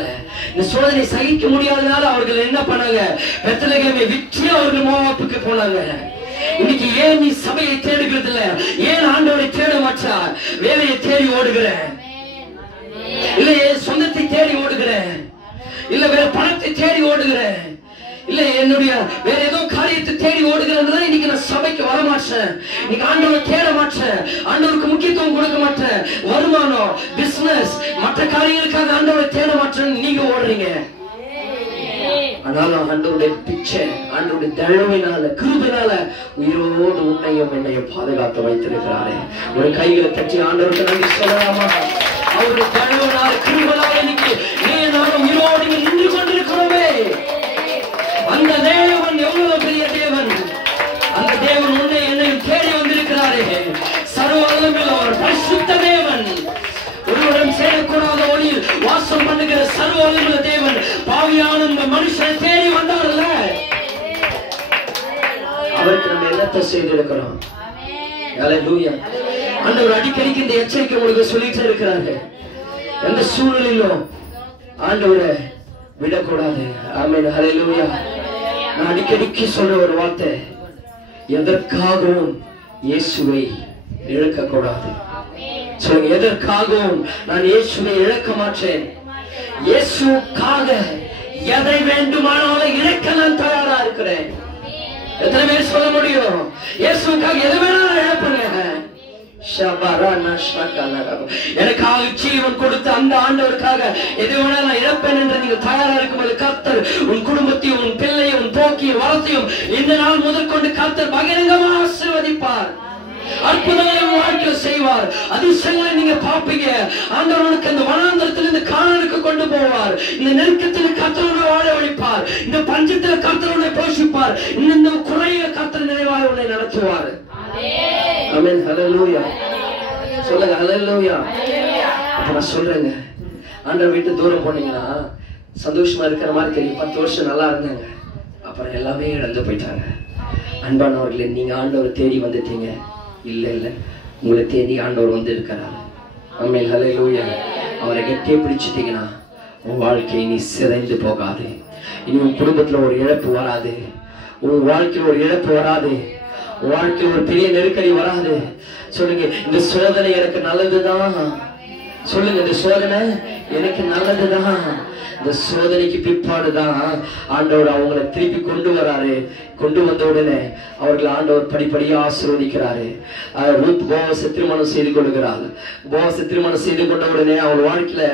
இந்த சோதனை சகிக்க முடியாததுனால அவர்கள் என்ன பண்ணாங்க? பெத்லகேமை விட்டு அவர்கள் மோவாபுக்கு போனாங்க. இன்னைக்கு ஏன் நீ சபையை தேடுகிறது இல்ல? ஏன் ஆண்டவரை தேட மாட்டா? வேலையை தேடி ஓடுகிற, இல்ல சொந்தத்தை தேடி ஓடுகிற, இல்ல வேற பணத்தை தேடி ஓடுகிற, இல்ல என்னுடைய வேற ஏதோ காரியத்தை தேடி ஓடுகிறேன். இன்னைக்கு நான் சபைக்கு வர மாட்டேன், இன்னைக்கு ஆண்டவரை தேட மாட்டேன், ஆண்டவருக்கு முக்கியத்துவம் கொடுக்க மாட்டேன், வருமானம், பிசினஸ், மற்ற காரியங்களுக்காக ஆண்டவரை தேட மாட்டேன்னு நீங்க ஓடுறீங்க. ஆனாலும் ஆண்டவருடைய பிச்சை, ஆண்டவருடைய தயவினால, கிருபையினால உயிரோடு உன்னையும் என்னையும் பாதுகாத்து வைத்திருக்கிறாரே. ஒரு கைகளை தட்டி ஆண்டவருக்கு நன்றி சொல்லலாமா? அவருடைய தயவினால, கிருபையினால இன்னைக்கு நீ நானும் உயிரோடு நின்று கொண்டிருக்கிறோமே. அந்த தேவன் எவ்வளவு பெரிய தேவன்! அந்த தேவன் உன்னை என்னையும் தேடி வந்திருக்கிறாரே. சர்வ வல்லமையுள்ள ஒரு பரிசுத்த தேவன், ஒருவரும் சேரக்கூடாத ஒளியில் வாசம் பண்ணுகிற சர்வ வல்லமையுள்ள தேவன் பாவியான இந்த மனுஷனை தேடி வந்தார்ல. அவருக்கு நம்ம என்னத்தை செய்திருக்கிறோம்? ஹல்லேலூயா. ஆண்டவர் அடிக்கடிக்கு இந்த எச்சரிக்கை உங்களுக்கு சொல்லிட்டு இருக்கிறாங்க. எந்த சூழ்நிலையிலும் ஆண்டவரை விடக்கூடாது. ஆமென். ஹல்லேலூயா. நான் அடிக்கடிக்கு சொல்ற ஒரு வார்த்தை, எதற்காகவும் இயேசுவை இழக்க கூடாது. சொல்லுங்க, எதற்காகவும் நான் இயேசுவை இழக்க மாட்டேன். இயேசுக்காக எதை வேண்டுமானாலும் இழக்க நான் தயாரா இருக்கிறேன். எத்தனை பேர் சொல்ல முடியும்? இயேசுக்காக எதை வேணாலும் இழப்பேங்க. எனக்காக ஜீவன் கொடுத்த அந்த ஆண்டவருக்காக எது வேணாலும் நான் இழப்பேன் என்று நீங்க தயாரா இருக்கும்போது கர்த்தர் உன் குடும்பத்தையும், உன் பிள்ளையும், உன் போக்கியும், வரத்தையும் இந்த நாள் முதற்கொண்டு கர்த்தர் பகிரங்கமா ஆசீர்வதிப்பார். அற்புதங்களை வாழ்க்கையில் செய்வார். அதிசயங்களை நீங்க பாப்பீங்க. ஆண்டவனுக்கு அந்த வனாந்தரத்திலிருந்து கானானுக்கு கொண்டு போவார். இந்த நெருக்கத்தில் கர்த்தரோடு வாழ வழிப்பார். இந்த பஞ்சத்தில் கர்த்தரோடு போஷிப்பார். இந்த குறைய கர்த்தர் நிறைவாக உன்னை நடத்துவார். ஆமென். ஹல்லேலூயா. சொல்லுங்க, ஹல்லேலூயா. அப்ப நான் சொல்றேங்க, ஆண்டவர் விட்டு தூரம் போனீங்கன்னா சந்தோஷமா இருக்கிற மாதிரி தெரியும். 10 வருஷம் நல்லா இருந்தாங்க, அப்புறம் எல்லாமே இழந்து போயிட்டாங்க. அன்பானவர்களே, நீங்க ஆண்டவரை தேடி வந்துட்டீங்க. இல்ல இல்ல, உங்களை தேடி ஆண்டவர் வந்து இருக்கிறார். ஆமென், ஹல்லேலூயா. அவரை கெட்டியே பிடிச்சிட்டீங்கன்னா உன் வாழ்க்கை நீ சிதைந்து போகாது. இனி உன் குடும்பத்துல ஒரு இழப்பு வராது, உன் வாழ்க்கையில் ஒரு இழப்பு வராது, உன் வாழ்க்கையில் ஒரு பெரிய நெருக்கடி வராது. சொல்லுங்க, இந்த சோதனை எனக்கு நல்லதுதான். சொல்லுங்க, இந்த சோதனை எனக்கு நல்லதுதான். இந்த சோதனைக்கு பிற்பாடுதான் ஆண்டவர் அவங்களை திருப்பி கொண்டு வராரு. கொண்டு வந்த உடனே அவர்கள் ஆண்டவர் படிப்படியா ஆசீர்வதிக்கிறாரு. ரூத் போவாசை திருமணம் செய்து கொள்கிறாள். போவாசை திருமணம் செய்து கொண்ட உடனே அவள் வாழ்க்கையில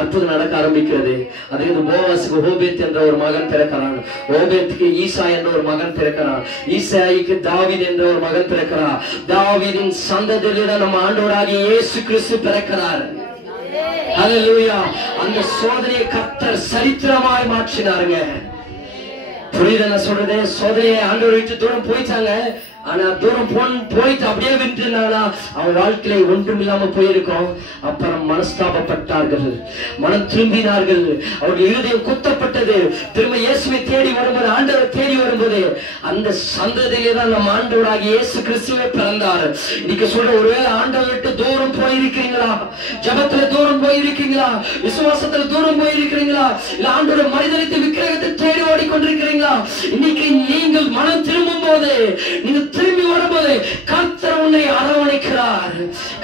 அற்புதம் நடக்க ஆரம்பிக்கிறது. அதே போவாசுக்கு ஓபேத் என்ற ஒரு மகன் பிறக்கிறான். ஓபேத்துக்கு ஈசா என்ற ஒரு மகன் பிறக்கிறான். ஈசாய்க்கு தாவீது என்ற ஒரு மகன் பிறக்கிறார். தாவீதின் சந்ததியில்தான் நம்ம ஆண்டவராகிய இயேசு கிறிஸ்து பிறக்கிறார். ஹல்லேலூயா. அந்த சோதனையை கர்த்தர் சரித்திரமாய் மாற்றினாருங்க. புரியுது என்ன சொல்றது? சோதனையை ஆண்டவர் விட்டு தூரம் போயிட்டாங்க. ஆனா தூரம் போயிட்டு அப்படியே விட்டுனானா அவன் வாழ்க்கையில ஒன்றும் இல்லாம போயிருக்கும். அப்புறம் மனஸ்தாபப்பட்டார்கள், மனம் திரும்பினார்கள், அவருடைய இருதயம் குத்தப்பட்டது. திரும்ப இயேசுவை தேடி வரும்போது, ஆண்டவர் தேடி வரும்போது அந்த சந்ததியிலே தான் நம்ம ஆண்டவராகிய இயேசு கிறிஸ்துவே பிறந்தார். இன்னைக்கு சொல்ற, ஒருவேளை ஆண்டவர் விட்டு தூரம் போயிருக்கீங்களா? ஜபத்துல தூரம் போயிருக்கீங்களா? விசுவாசத்துல தூரம் போயிருக்கிறீங்களா? இல்ல ஆண்டவர் மனிதனித்து விக்கிரகத்தை தேடி ஓடிக்கொண்டிருக்கிறீங்களா? இன்னைக்கு நீங்கள் மனம் திரும்பும் போது, நீங்க திரும்பி வரும்போது கர்த்தர் உன்னை அரவணைக்கிறார்.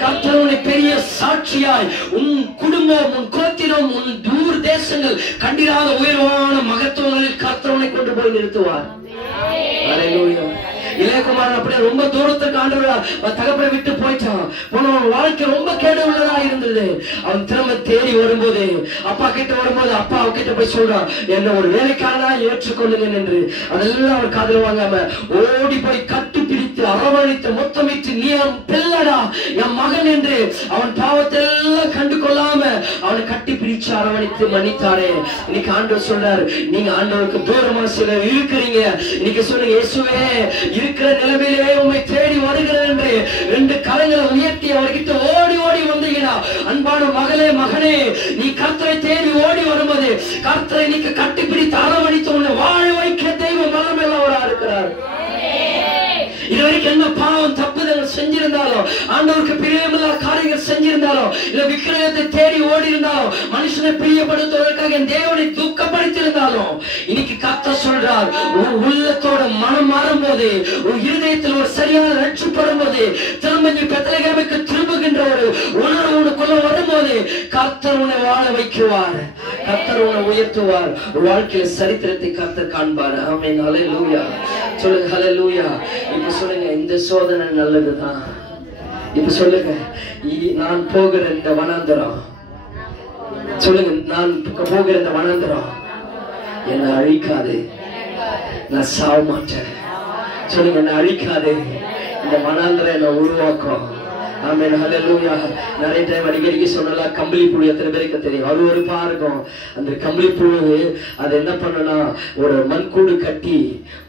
கர்த்தர் உன்னை பெரிய சாட்சியாய், உன் குடும்பம், உன் கோத்திரம், உன் தூர் தேசங்கள் கண்டிராத உயர்வான மகத்துவங்களில் கர்த்தர் உன்னை கொண்டு போய் நிறுத்துவார். ஹல்லேலூயா. இளையகுமாரன் அப்படியே ரொம்ப தூரத்துக்கு ஆண்டவர் தகப்பனை விட்டு போயிட்டான். போனவன் வாழ்க்கை ரொம்ப கேடு உள்ளதா இருந்தது. அவன் திரும்ப தேடி வரும்போது, அப்பா கிட்ட வரும்போது, அப்பா அவகிட்ட போய் சொல்றான், என்ன ஒரு வேலைக்காரனா ஏற்றுக்கொள்ளுங்க என்று. அதெல்லாம் அவர் காதுல வாங்காம ஓடி போய் கட்டி பிடித்து அரவணைத்து முத்தமிட்டு, நீ என் பிள்ளடா, என் மகன் என்று அவன் பாவத்தை எல்லாம் கண்டு கொள்ளாம அவனை கட்டி பிடிச்சு அரவணைத்து மன்னித்தாரே. இன்னைக்கு ஆண்டவர் சொல்றாரு, நீங்க ஆண்டவருக்கு தூரமா சிலர் இருக்கிறீங்க. இன்னைக்கு சொல்லுங்க, இயேசுவே இருக்கிற நிலைமையிலே உண்மை தேடி வருகிறது என்று ரெண்டு கரங்களை உயர்த்தி அவர்கிட்ட ஓடி ஓடி வந்தீங்கன்னா, அன்பான மகளே, மகனே, நீ கர்த்தரை தேடி ஓடி வரும்போது கர்த்தரை நீங்க கட்டிப்பிடித்து அரவணைத்து உன்னை வாழ வைக்க தெய்வம் வல்லமையுள்ளவராக இருக்கிறார். இதுவரைக்கும் என்ன பாவம் தப்புதல் செஞ்சிருந்தாலும், ஆண்டவருக்கு பிரியமில்லாத காரியங்கள் செஞ்சிருந்தாலும், இல்ல விக்கிரகத்தை தேடி ஓடி இருந்தாலும், மனுஷனை பிரியப்படுத்துவதற்காக என் தேவனை துக்கப்படுத்தியிருந்தாலும், இன்னைக்கு கர்த்தர் சொல்றார், உன் உள்ளத்தோட மனம் மாறும்போது, உன் இருதயத்தில் ஒரு சரியான ரட்சிப்படும் போது, திரும்ப நீ பெத்லகேமுக்கு திரும்புகின்ற ஒரு உணர்வு உனக்குள்ள வரும்போது கர்த்தர் உன்னை வாழ வைக்குவார். கர்த்தர் உன்னை உயர்த்துவார். வாழ்க்கையில் சரித்திரத்தை கர்த்தர் காண்பார். ஆமென், ஹல்லேலூயா. சொல்லுங்க, ஹல்லேலூயா. இப்ப சொல்லுங்க, இந்த சோதனை நல்லதுதான். இப்ப சொல்லுங்க, நான் போகிற இந்த வனாந்தரம், சொல்லுங்க, நான் போகிற இந்த வனாந்தரம் என்னை அழிக்காது. நான் சாவ மாட்டேன். சொல்லுங்க, என்னை அழிக்காது. இந்த வனாந்தரம் என்னை உருவாக்கும். ஆமென், ஹல்லேலூயா. நிறைய டைம் அடிக்கடிக்கு சொன்னலாம், கம்பளி புழு எத்தனை பேருக்கு தெரியும்? அருவருப்பா இருக்கும். அந்த கம்பளி புழு அது என்ன பண்ணனா, ஒரு மண்கூடு கட்டி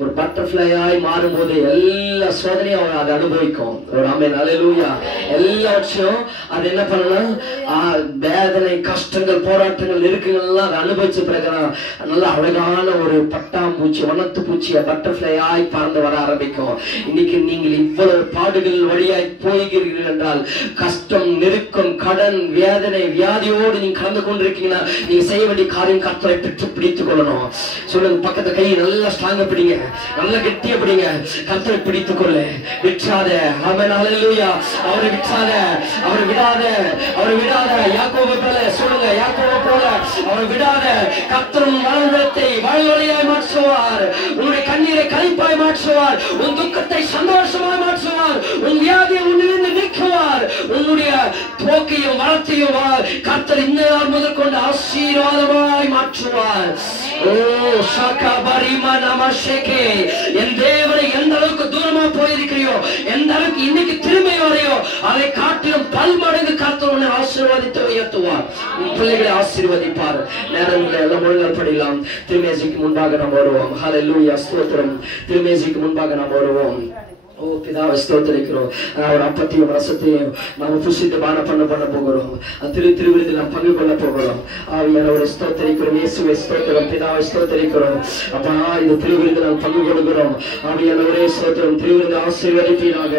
ஒரு பட்டர்ஃபிளையாய் மாறும்போது எல்லா சோதனையும் அதை அனுபவிக்கும். ஒரு ஆமென், ஹல்லேலூயா. எல்லாவற்றையும் அது என்ன பண்ணனா, வேதனை, கஷ்டங்கள், போராட்டங்கள், நெருக்கங்கள்லாம் அதை அனுபவிச்ச பிறகுதான் நல்ல அழகான ஒரு பட்டாம்பூச்சி, வண்ணத்து பூச்சியை பட்டர்ஃபிளையாய் பறந்து வர ஆரம்பிக்கும். இன்னைக்கு நீங்கள் இவ்வளவு பாடுகள் வழியாய் போய்கிறீர்கள் என்றால், கஷ்டம், நெருக்கம், கடன், வேதனை, வியாதியோடு நீங்க கடந்து கொண்டிருக்கீங்கன்னா, நீங்க செய்ய வேண்டிய காரியம் கர்த்தரை பெற்று பிடித்துக் கொள்ளணும். சொல்லுங்க, பக்கத்து கையை நல்லா ஸ்ட்ராங்கா பிடிங்க, நல்லா கெட்டியா பிடிங்க. கர்த்தரை பிடித்துக் கொள்ளு, விட்டாத. ஆமென், ஹல்லேலூயா. அவரை விட்டாத, அவரை விடாத, அவரை விடாத. யாக்கோபு போல சொல்லுங்க, யாக்கோபு போல அவரை விடாத. கர்த்தர் உன் வாழ்வத்தை வாழ்வழியாய் மாற்றுவார். உன்னுடைய கண்ணீரை களிப்பாய் மாற்றுவார். உன் துக்கத்தை சந்தோஷமாய் மாற்றுவார். உன் வியாதியை உன்னிலிருந்து நீக்குவார். உன்னுடைய போக்கையும் வளர்த்தையும் கர்த்தர் இந்த நாள் முதல் கொண்டு ஆசீர்வாதமாய் மாற்றுவார். ஓ ஷாகா பரிமா நமஷேகே. என் தேவனை எந்த அளவுக்கு தூரமா போயிருக்கிறியோ, எந்த அளவுக்கு இன்னைக்கு திரும்பி வரையோ, அதை காட்டிலும் பல்மடங்கு கர்த்தர் உன்னை ஆசீர்வதித்து உயர்த்துவார். உன் பிள்ளைகளை ஆசீர்வதிப்பார். நேரங்களை எல்லாம் ஒழுங்கால் படிக்கலாம். திருமேசிக்கு முன்பாக நாம் வருவோம். ஹல்லேலூயா, ஸ்தோத்திரம். திருமேசிக்கு முன்பாக நாம் வருவோம். ஓ பிதாவை ஸ்தோத்திரிக்கிறோம். ஒரு அப்பத்தையும் ரசத்தையும் நாம் புசித்து பானம் பண்ண போகிறோம். திருவிருந்தில் நாம் பங்கு கொள்ள போகிறோம். ஆவியானவரை ஸ்தோத்திரிக்கிறோம். இயேசுவை ஸ்தோத்திரம். பிதாவை ஸ்தோத்திரிக்கிறோம். அப்பா, இந்த திருவிருந்தில் நாம் பங்கு கொள்கிறோம். ஆவியானவரே ஸ்தோத்திரம். திருவிருந்து ஆசீர்வதிப்பீராக.